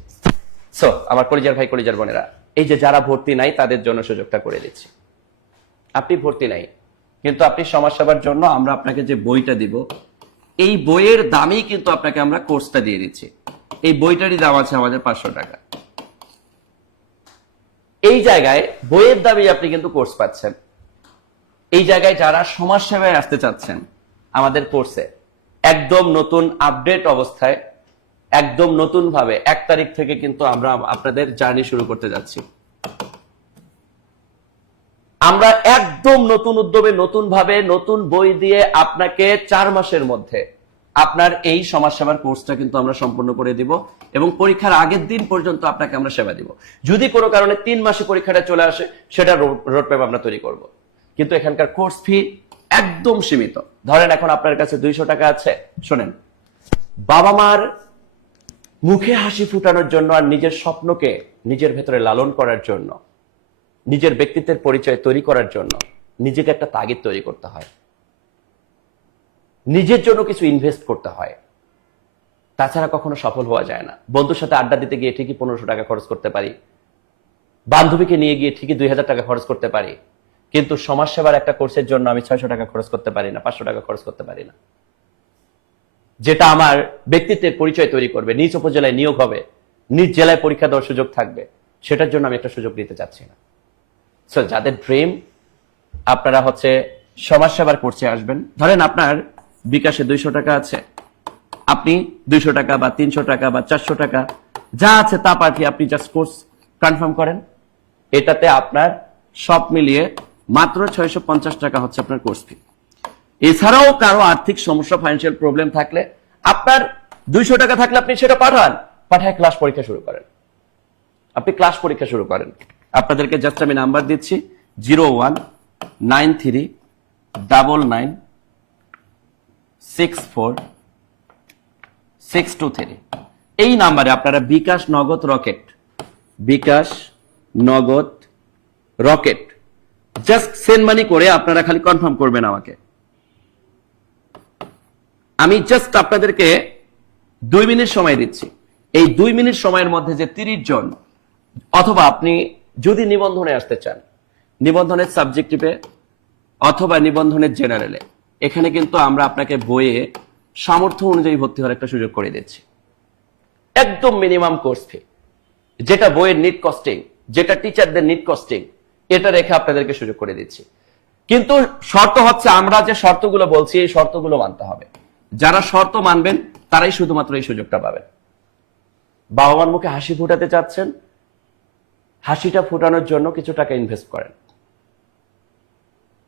সো আমার কলিজার ভাই কলিজার বোনেরা, এই যে যারা ভর্তি নাই তাদের জন্য সুযোগটা করে দিচ্ছি। আপনি ভর্তি নাই কিন্তু আপনি সমাজ সেবার জন্য আমরা আপনাকে যে বইটা দিব, এই বইয়ের দামেই কিন্তু আপনাকে আমরা কোর্সটা দিয়ে দিচ্ছি। এই বইটারই দাম আছে আমাদের 500 টাকা। এই জায়গায় বইয়ের দামে আপনি কিন্তু কোর্স পাচ্ছেন। এই জায়গায় যারা সমাজ সেবায় আসতে চাচ্ছেন আমাদের কোর্সে, একদম নতুন আপডেট অবস্থায়, একদম নতুন ভাবে 1 তারিখ থেকে কিন্তু আমরা আপনাদের জার্নি শুরু করতে যাচ্ছি। আমরা একদম নতুন উদ্যোগে, নতুন ভাবে, নতুন বই দিয়ে আপনাকে 4 মাসের মধ্যে আপনার এই সমাজসেবার কোর্সটা কিন্তু আমরা সম্পূর্ণ করে দিব এবং পরীক্ষার আগের দিন পর্যন্ত আপনাকে আমরা সেবা দিব। যদি কোনো কারণে 3 মাসে পরীক্ষাটা চলে আসে, সেটা রোডম্যাপ আমরা তৈরি করব। কিন্তু এখানকার কোর্স ফি একদম সীমিত। ধরেন এখন আপনার কাছে 200 টাকা আছে, শোনেন, বাবা মার মুখে হাসি ফুটানোর জন্য আর নিজের স্বপ্নকে নিজের ভেতরে লালন করার জন্য, নিজের ব্যক্তিত্বের পরিচয় তৈরি করার জন্য নিজেকে একটা তাগিদ তৈরি করতে হয়, নিজের জন্য কিছু ইনভেস্ট করতে হয়। তাছাড়া কখনো সফল হওয়া যায় না। বন্ধুর সাথে আড্ডা দিতে গিয়ে ঠিকই 1500 টাকা খরচ করতে পারি, বান্ধবীকে নিয়ে গিয়ে ঠিকই 2000 টাকা খরচ করতে পারি, কিন্তু সমাজ সেবার একটা কোর্সের জন্য আমি 600 টাকা খরচ করতে পারি না, 500 টাকা খরচ করতে পারি না, যেটা আমার ব্যক্তিত্বের পরিচয় তৈরি করবে, নিজ উপজেলায় নিয়োগ হবে, নিজ জেলায় পরীক্ষা দেওয়ার সুযোগ থাকবে, সেটার জন্য আমি একটা সুযোগ দিতে চাচ্ছি না। সো যাদের ড্রিম আপনারা হচ্ছে সমাজ সেবার কোর্সে আসবেন, ধরেন আপনার বিকাশে 200 টাকা আছে, আপনি 200 টাকা বা 300 টাকা বা 400 টাকা যা আছে তা পাঠিয়ে আপনি জাস্ট কোর্স কনফার্ম করেন। এটাতে আপনার সব মিলিয়ে মাত্র 650 টাকা হচ্ছে আপনার কোর্স ফি। এছাড়াও কারো আর্থিক সমস্যা, ফাইন্যান্সিয়াল প্রবলেম থাকলে আপনার 200 টাকা থাকলে আপনি সেটা পাঠায় ক্লাস পরীক্ষা শুরু করেন। আপনি ক্লাস পরীক্ষা শুরু করেন। আপনাদেরকে জাস্ট আমি নাম্বার দিচ্ছি 0193996463। এই নাম্বারে আপনারা বিকাশ নগদ রকেট জাস্ট সেন্ড মানি করে আপনারা খালি কনফার্ম করবেন আমাকে। আমি জাস্ট আপনাদেরকে 2 মিনিট সময় দিচ্ছি। এই 2 মিনিট সময়ের মধ্যে যে 30 জন, অথবা আপনি যদি নিবন্ধনে আসতে চান, নিবন্ধনের সাবজেক্টিভে অথবা নিবন্ধনের জেনারেলে, এখানে কিন্তু আমরা আপনাকে বইয়ে সামর্থ্য অনুযায়ী ভর্তি হওয়ার একটা সুযোগ করে দিচ্ছি। একদম মিনিমাম কোর্স ফি, যেটা বইয়ের নিট কস্টিং, যেটা টিচারদের নিট কস্টিং, এটা রেখে আপনাদেরকে সুযোগ করে দিচ্ছি। কিন্তু শর্ত হচ্ছে, আমরা যে শর্তগুলো বলছি এই শর্তগুলো মানতে হবে। যারা শর্ত মানবেন তারাই শুধুমাত্র এই সুযোগটা পাবেন। বাবা মার মুখে হাসি ফুটাতে চাচ্ছেন, হাসিটা ফুটানোর জন্য কিছু টাকা ইনভেস্ট করেন।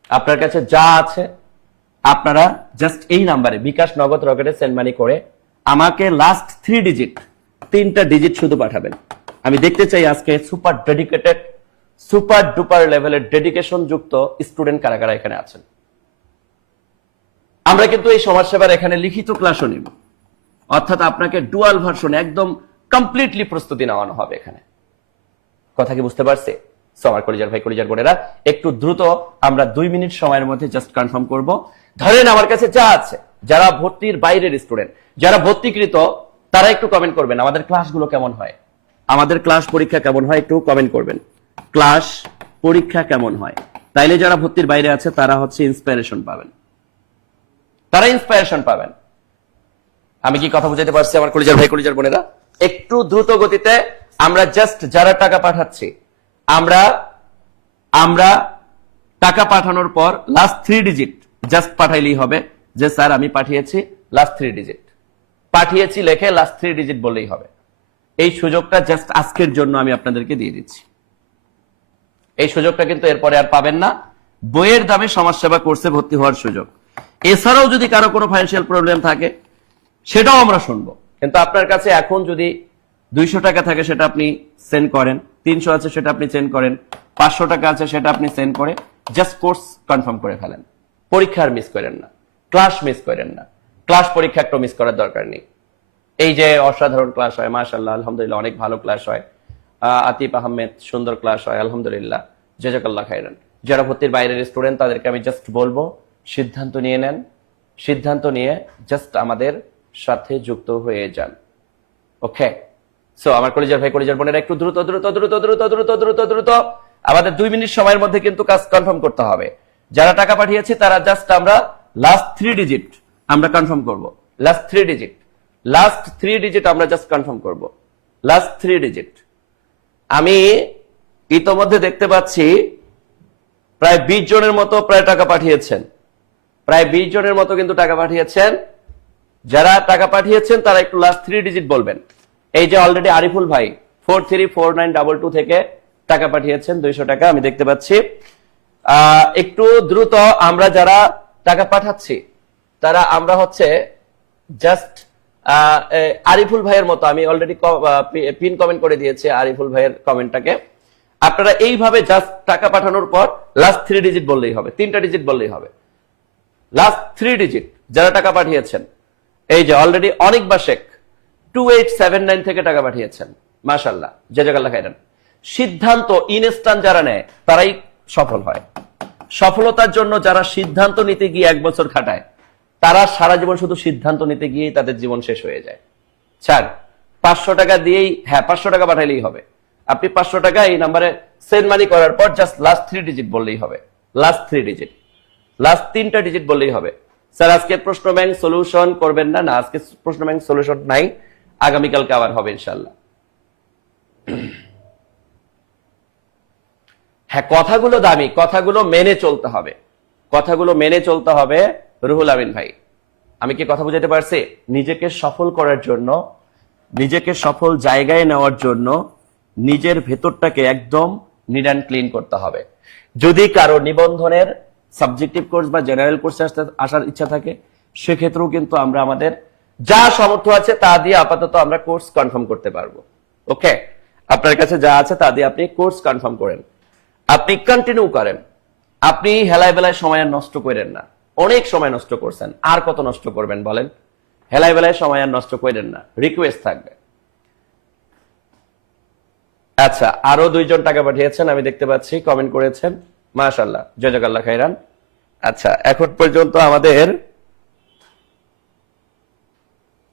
আপনার কাছে যা আছে আপনারা জাস্ট এই নাম্বারে বিকাশ নগদ রকেটে সেন্ড মানি করে আমাকে লাস্ট 3 ডিজিট, 3টা ডিজিট শুধু পাঠাবেন। আমি দেখতে চাই আজকে সুপার ডেডিকেটেড, সুপার ডুপার লেভেলের ডেডিকেশন যুক্ত স্টুডেন্ট কারা কারা এখানে আছেন। আমরা কিন্তু এই সমাজসেবার এখানে লিখিত ক্লাসও নিব, অর্থাৎ আপনাকে ডুয়াল ভার্সন একদম কমপ্লিটলি প্রস্তুতি নেওয়ানো হবে এখানে। কথা কি বুঝতে পারছে? সো আমার কলিজার ভাই কলিজার বোনেরা, একটু দ্রুত আমরা 2 মিনিট সময়ের মধ্যে জাস্ট কনফার্ম করব। ধরেন আমার কাছে যা আছে যারা ভর্তির বাইরের স্টুডেন্ট, যারা ভর্তিকৃত, তারা একটু কমেন্ট করবেন আমাদের ক্লাসগুলো কেমন হয়, আমাদের ক্লাস পরীক্ষা কেমন হয়, একটু কমেন্ট করবেন ক্লাস পরীক্ষা কেমন হয়। তাইলে যারা ভর্তির বাইরে আছে তারা হচ্ছে ইন্সপিরেশন পাবেন, তারা ইন্সপিরেশন পাবেন। আমি কি কথা বুঝাতে পারছি আমার কলিজার ভাই কলিজার বোনেরা? একটু দ্রুত গতিতে আমরা জাস্ট যারা টাকা পাঠাচ্ছি, আমরা টাকা পাঠানোর পর লাস্ট 3 ডিজিট জাস্ট পাঠাইলেই হবে যে স্যার আমি পাঠিয়েছি, লাস্ট 3 ডিজিট পাঠিয়েছি লেখে লাস্ট 3 ডিজিট বললেই হবে। এই সুযোগটা জাস্ট আজকের জন্য আমি আপনাদেরকে দিয়ে দিচ্ছি। এই সুযোগটা কিন্তু এরপরে আর পাবেন না। বইয়ের দামে সমাজসেবা কোর্সে ভর্তি হওয়ার সুযোগ। এছাড়াও যদি কারো কোনো ফাইন্যান্সিয়াল প্রবলেম থাকে সেটাও আমরা শুনবো, কিন্তু আপনার কাছে এখন যদি 200 টাকা থাকে সেটা আপনি সেন্ড করেন, 300 আছে সেটা আপনি সেন্ড করেন, 500 টাকা আছে সেটা আপনি সেন্ড করে জাস্ট কোর্স কনফার্ম করে ফেলেন। পরীক্ষার মিস করেন না, ক্লাস মিস করেন না, ক্লাস পরীক্ষা একটু মিস করার দরকার নেই। এই যে অসাধারণ ক্লাস হয়, মাশাআল্লাহ আলহামদুলিল্লাহ, অনেক ভালো ক্লাস হয়। আতিফ আহমেদ সুন্দর ক্লাস হয়, আলহামদুলিল্লাহ, জাযাকাল্লাহ খাইরান। যারা ভর্তির বাইরের স্টুডেন্ট তাদেরকে আমি জাস্ট বলবো সিদ্ধান্ত নিয়ে নেন, সিদ্ধান্ত নিয়ে জাস্ট আমাদের সাথে যুক্ত হয়ে যান। ওকে, সো আমার কলিজার ভাই কলিজার বোনেরা একটু দ্রুত দ্রুত দ্রুত দ্রুত দ্রুত দ্রুত দ্রুত আমাদের 2 মিনিট সময়ের মধ্যে কিন্তু কাজ কনফার্ম করতে হবে। যারা টাকা পাঠিয়েছি তারা জাস্ট আমরা লাস্ট 3 ডিজিট আমরা কনফার্ম করব। লাস্ট 3 ডিজিট, লাস্ট 3 ডিজিট আমরা জাস্ট কনফার্ম করব। Last 3 digit. আমি ইতোমধ্যে দেখতে পাচ্ছি প্রায় 20 জনের মতো প্রায় টাকা পাঠিয়েছেন, প্রায় 20 জনের মতো কিন্তু টাকা পাঠিয়েছেন। যারা টাকা পাঠিয়েছেন তারা একটু লাস্ট 3 ডিজিট বলবেন। এই যে অলরেডি আরিফুল ভাই 434922 থেকে টাকা পাঠিয়েছেন 200 টাকা আমি দেখতে পাচ্ছি। একটু দ্রুত আমরা যারা টাকা পাঠাচ্ছি তারা আমরা হচ্ছে জাস্ট আরিফুল ভাইয়ের মতো, আমি অলরেডি পিন কমেন্ট করে দিয়েছি আরিফুল ভাইয়ের কমেন্টটাকে। আপনারা এইভাবে জাস্ট টাকা পাঠানোর পর লাস্ট 3 ডিজিট বললেই হবে, 3টা ডিজিট বললেই হবে। লাস্ট 3 ডিজিট যারা টাকা পাঠিয়েছেন, এই যে অলরেডি অনেক বাশেক 2879 থেকে টাকা পাঠিয়েছেন, মাশাআল্লাহ, জাযাকাল্লাহ খাইরান। সিদ্ধান্ত ইনস্ট্যান্ট যারা নেয় তারাই সফল হয়। সফলতার জন্য যারা সিদ্ধান্ত নিতে গিয়ে 1 বছর খাটায় তারা সারা জীবন শুধু সিদ্ধান্ত নিতে গিয়েই তাদের জীবন শেষ হয়ে যায়। স্যার 500 টাকা দিয়েই, হ্যাঁ 500 টাকা পাঠাইলেই হবে। আপনি 500 টাকা এই নাম্বারে সেন্ড মানি করার পর জাস্ট লাস্ট 3 ডিজিট বললেই হবে, লাস্ট 3 ডিজিট, লাস্ট 3টা ডিজিট বললেই হবে। স্যার আজকে প্রশ্ন ব্যাংক সলিউশন করবেন না? না, আজকে প্রশ্ন ব্যাংক সলিউশন নাই, আগামীকালকে আবার হবে ইনশাআল্লাহ। হ্যাঁ, কথাগুলো দামি, কথাগুলো মেনে চলতে হবে, কথাগুলো মেনে চলতে হবে। রুহুল আমিন ভাই, আমি কি কথা বুঝাতে পারছি? নিজেকে সফল করার জন্য, নিজেকে সফল জায়গায় নেওয়ার জন্য নিজের ভেতরটাকে একদম নিট অ্যান্ড ক্লিন করতে হবে। যদি কারো নিবন্ধনের সাবজেক্টিভ কোর্স বা জেনারেল কোর্সে আসার ইচ্ছা থাকে সেক্ষেত্রেও কিন্তু আমরা আমাদের যা সামর্থ্য আছে তা দিয়ে আপাতত আমরা কোর্স কনফার্ম করতে পারবো। ওকে, আপনার কাছে যা আছে তা দিয়ে আপনি কোর্স কনফার্ম করেন, আপনি কন্টিনিউ করেন। আপনি হেলায় বেলায় সময় আর নষ্ট করেন না, অনেক সময় নষ্ট করছেন, আর কত নষ্ট করবেন বলেন? হেলায় বেলায় সময় আর নষ্ট করেন না, রিকোয়েস্ট থাকবে। আচ্ছা, আরো 2 জন টাকা পাঠিয়েছেন আমি দেখতে পাচ্ছি, কমেন্ট করেছেন, মাশাআল্লাহ, জাযাকাল্লাহ খাইরান। আচ্ছা, এখন পর্যন্ত আমাদের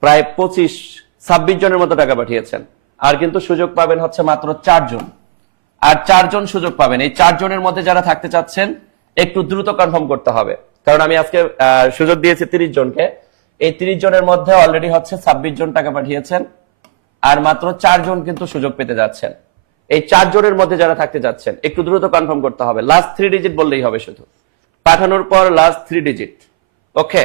প্রায় 26 জনের মতো টাকা পাঠিয়েছেন, আর কিন্তু সুযোগ পাবেন হচ্ছে মাত্র 4 জন, আর 4 জন সুযোগ পাবেন। এই 4 জনের মধ্যে যারা থাকতে চাচ্ছেন একটু দ্রুত কনফার্ম করতে হবে, কারণ আমি আজকে সুযোগ দিয়েছি 30 জনকে। এই 30 জনের মধ্যে অলরেডি হচ্ছে 26 জন টাকা পাঠিয়েছেন, আর মাত্র 4 জন কিন্তু সুযোগ পেতে যাচ্ছেন। এই 4 জনের মধ্যে যারা থাকতে যাচ্ছেন একটু দ্রুত কনফার্ম করতে হবে, লাস্ট 3 ডিজিট বললেই হবে শুধু, পাঠানোর পর লাস্ট 3 ডিজিট। ওকে,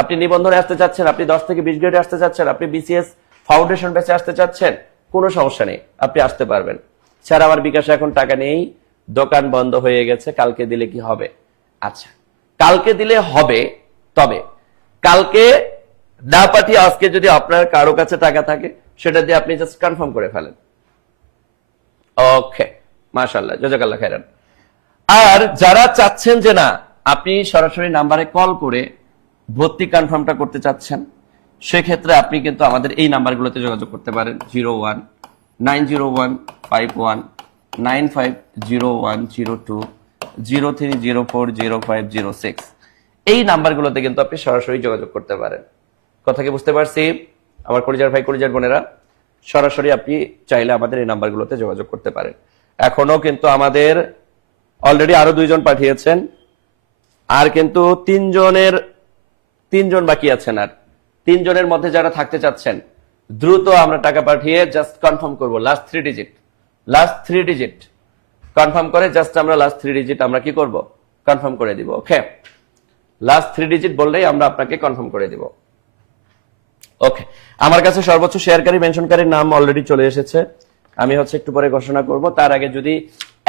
আপনি নিবন্ধনে আসতে চাচ্ছেন, আপনি 10 থেকে 20 গ্রেডে আসতে চাচ্ছেন, আপনি বিসিএস ফাউন্ডেশন ব্যাচে আসতে চাচ্ছেন, কোনো সমস্যা নেই, আপনি আসতে পারবেন। স্যার আমার বিকাশে এখন টাকা নেই, দোকান বন্ধ হয়ে গেছে, কালকে দিলে কি হবে? আচ্ছা, কালকে দিলে হবে, তবে কালকে না পাঠিয়ে আজকে যদি আপনার কারো কাছে টাকা থাকে সেটা দিয়ে আপনি জাস্ট কনফার্ম করে ফেলেন। ওকে, মাশাআল্লাহ, জাযাকাল্লাহ খাইরান। আর যারা চাচ্ছেন যে না আপনি সরাসরি নাম্বারে কল করে ভর্তি কনফার্মটা করতে চাচ্ছেন, সেক্ষেত্রে আপনি কিন্তু আমাদের এই নাম্বারগুলোতে যোগাযোগ করতে পারেন, 01901519501020 03040506। এই নাম্বারগুলোতে কিন্তু আপনি সরাসরি যোগাযোগ করতে পারেন। কথা কি বুঝতে পারছি আমার কলিজার ভাই কলিজার বোনেরা? সরাসরি আপনি চাইলে আমাদের এই নাম্বারগুলোতে যোগাযোগ করতে পারেন। এখনো কিন্তু আমাদের অলরেডি আরো 2 জন পাঠিয়েছেন, আর কিন্তু 3 জন বাকি আছেন। আর 3 জনের মধ্যে যারা থাকতে চাচ্ছেন দ্রুত আমরা টাকা পাঠিয়ে জাস্ট কনফার্ম করব লাস্ট 3 ডিজিট কনফার্ম করে জাস্ট আমরা লাস্ট 3 ডিজিট আমরা কি করব, কনফার্ম করে দিব। ওকে, লাস্ট 3 ডিজিট বললেই আমরা আপনাকে কনফার্ম করে দিব। ওকে, আমার কাছে সর্বোচ্চ শেয়ারকারী মেনশনকারীর নাম অলরেডি চলে এসেছে। আমি একটু পরে ঘোষণা করব। তার আগে যদি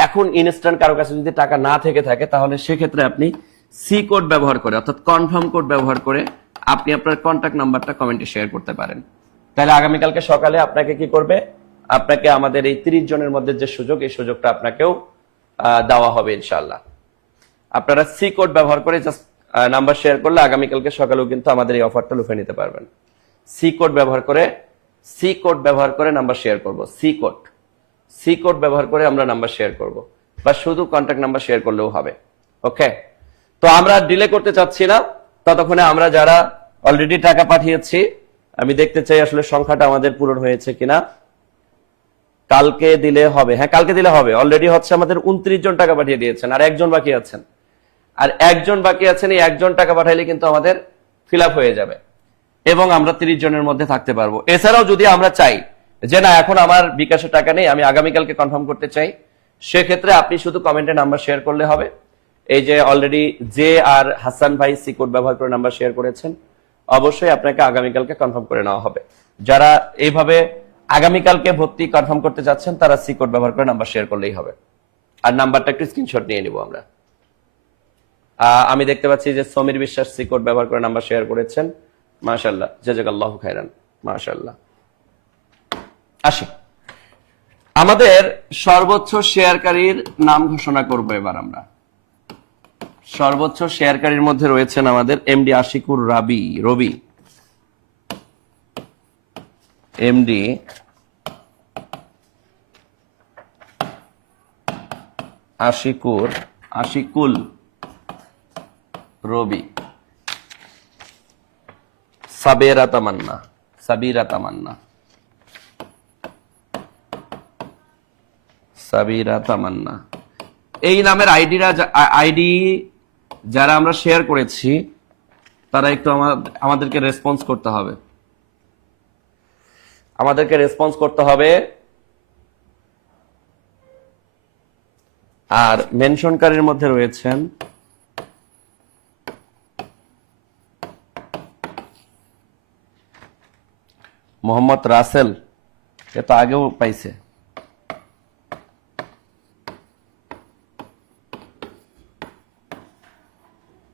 এখন ইনস্ট্যান্ট কারো কাছে যদি টাকা না থেকে থাকে, তাহলে সেক্ষেত্রে আপনি সি কোড ব্যবহার করে অর্থাৎ কনফার্ম কোড ব্যবহার করে আপনি আপনার কন্ট্যাক্ট নাম্বারটা কমেন্টে শেয়ার করতে পারেন। তাহলে আগামীকালকে সকালে আপনাকে কি করবে, আপনাকে আমাদের এই 30 জনের মধ্যে যে সুযোগ, এই সুযোগটা আপনাকেও দেওয়া হবে ইনশাআল্লাহ। আপনারা সি কোড ব্যবহার করে জাস্ট নাম্বার শেয়ার করলে আগামীকালকে সকালেও কিন্তু আমাদের এই অফারটা লুফে নিতে পারবেন। সি কোড ব্যবহার করে নাম্বার শেয়ার করব। সি কোড ব্যবহার করে আমরা নাম্বার শেয়ার করব, বা শুধু কন্ট্যাক্ট নাম্বার শেয়ার করলেও হবে। ওকে, তো আমরা ডিলে করতে চাচ্ছি না। ততক্ষণে আমরা যারা অলরেডি টাকা পাঠিয়েছি, আমি দেখতে চাই আসলে সংখ্যাটা আমাদের পূরণ হয়েছে কিনা। কালকে দিলে হবে, হ্যাঁ কালকে দিলে হবে। অলরেডি আমাদের 29 জন টাকা পাঠিয়ে দিয়েছেন, আর একজন বাকি আছেন। এই একজন টাকা পাঠাইলে কিন্তু আমাদের ফিল আপ হয়ে যাবে এবং আমরা 30 জনের মধ্যে থাকতে পারবো। এছাড়াও যদি আমরা চাই যে না এখন আমার বিকাশে টাকা নেই, আমি আগামীকালকে কনফার্ম করতে চাই, সেক্ষেত্রে আপনি শুধু কমেন্টে নাম্বার শেয়ার করলে হবে। এই যে অলরেডি জে আর হাসান ভাই সি কোড ব্যবহার করে নাম্বার শেয়ার করেছেন, অবশ্যই আপনাকে আগামীকালকে কনফার্ম করে নেওয়া হবে। যারা এইভাবে আগামীকালকে ভর্তি কনফার্ম করতে যাচ্ছেন, তারা সি কোড ব্যবহার করে নাম্বার শেয়ার করলেই হবে। আর নাম্বারটা একটু স্ক্রিনশট নিয়ে নিব আমরা। আমি দেখতে পাচ্ছি যে সমীর বিশ্বাস সি কোড ব্যবহার করে নাম্বার শেয়ার করেছেন, মাশাআল্লাহ, জাযাকাল্লাহু খাইরান, মাশাআল্লাহ। আসি আমাদের সর্বোচ্চ শেয়ারকারীর নাম ঘোষণা করব এবার আমরা। সর্বোচ্চ শেয়ারকারীর মধ্যে রয়েছেন আমাদের এমডি আশিকুর রবি, এমডি আশিকুল রবি, সাবিরা তামান্না। এই নামের আইডি যারা আমরা শেয়ার করেছি, তারা একটু আমাদেরকে রেসপন্স করতে হবে। আর মেনশনকারীর মধ্যে রয়েছেন মোহাম্মদ রাসেল, এ তো আগেও পাইছে।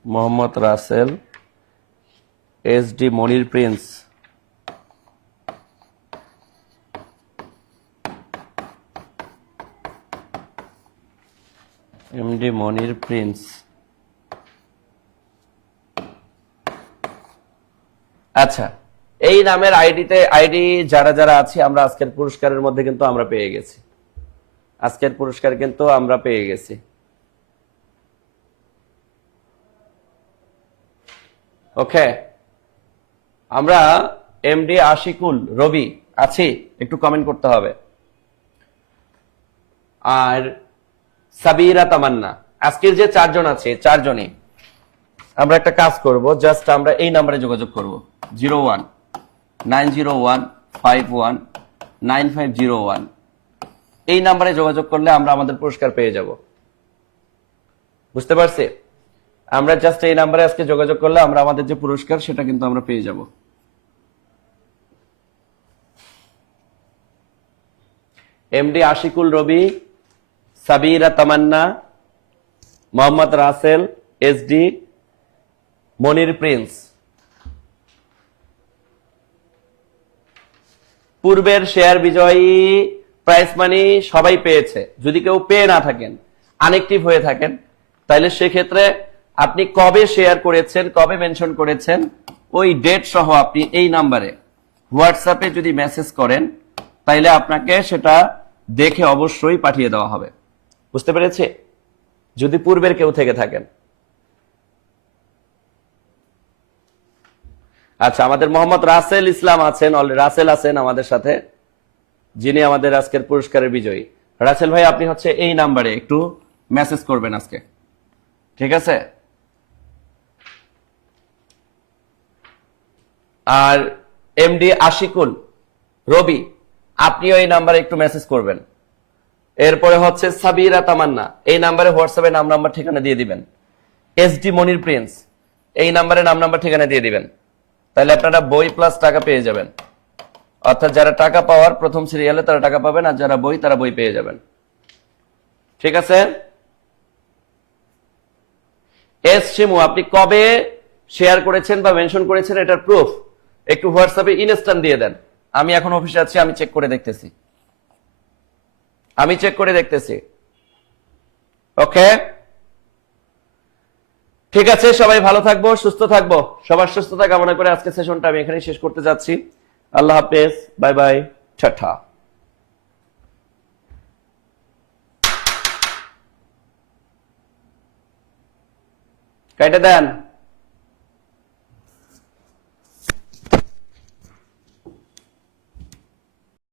মোহাম্মদ রাসেল, এসডি মনির প্রিন্স, এমডি মনির প্রিন্স। আচ্ছা, এই নামের আইডি যারা আছে, আমরা আজকের পুরস্কারের মধ্যে কিন্তু আমরা পেয়ে গেছি। ওকে, আমরা এমডি আশিকুল রবি আছি, একটু কমেন্ট করতে হবে। আর সাবিরা তামান্না, আজকের যে 4 জন আছে, 4 জনই আমরা একটা কাজ করব, জাস্ট আমরা এই নাম্বারে যোগাযোগ করব 019015195001। এই নাম্বারে যোগাযোগ করলে আমরা আমাদের পুরস্কার পেয়ে যাব। বুঝতে পারছি? আমরা জাস্ট এই নাম্বারে আজকে যোগাযোগ করলে আমরা আমাদের যে পুরস্কার সেটা কিন্তু আমরা পেয়ে যাব। এমডি আশিকুল রবি, সাবিরা তামান্না, মোহাম্মদ রাসেল, এসডি মনির প্রিন্স। পূর্বের শেয়ার বিজয়ী প্রাইস মানি সবাই পেয়েছে। যদি কেউ পেয়ে না থাকেন, আনএক্টিভ হয়ে থাকেন, তাহলে সেক্ষেত্রে আপনি কবে শেয়ার করেছেন, কবে মেনশন করেছেন, ওই ডেট সহ আপনি এই নাম্বারে হোয়াটসঅ্যাপে যদি মেসেজ করেন, তাইলে আপনাকে সেটা দেখে অবশ্যই পাঠিয়ে দেওয়া হবে। বুঝতে পেরেছি? যদি পূর্বের কেউ থেকে থাকেন। আচ্ছা, আমাদের মোহাম্মদ রাসেল ইসলাম আছেন, রাসেল আছেন আমাদের সাথে, যিনি আমাদের আজকের পুরস্কারের বিজয়ী। রাসেল ভাই, আপনি হচ্ছে এই নাম্বারে একটু মেসেজ করবেন আজকে, ঠিক আছে? আর এমডি আশিকুল রবি, আপনিও এই নাম্বারে একটু মেসেজ করবেন। এরপরে হচ্ছে সাবিরা তামান্না, এই নাম্বারে হোয়াটসঅ্যাপে নাম নাম্বার ঠিকানা দিয়ে দিবেন। এসডি মনির প্রিন্স, এই নাম্বারে নাম নাম্বার ঠিকানা দিয়ে দিবেন। তাহলে আপনারা বই প্লাস টাকা পেয়ে যাবেন। অর্থাৎ যারা টাকা পাওয়ার প্রথম সিরিয়ালে তারা টাকা পাবেন, আর যারা বই তারা বই পেয়ে যাবেন, ঠিক আছে? এস শিমু, আপনি কবে শেয়ার করেছেন বা মেনশন করেছেন এটার প্রুফ একটু হোয়াটসঅ্যাপে ইনস্ট্যান্ট দিয়ে দেন। আমি এখন অফিসে আছি, আমি চেক করে দেখতেছি। ওকে, ঠিক আছে, সবাই ভালো থাকবো, সুস্থ থাকবো। সবার সুস্থতা কামনা করে আজকে সেশনটা আমি এখানেই শেষ করতে যাচ্ছি। আল্লাহ হাফেজ, বাই বাই, টাটা। কেটে দেন।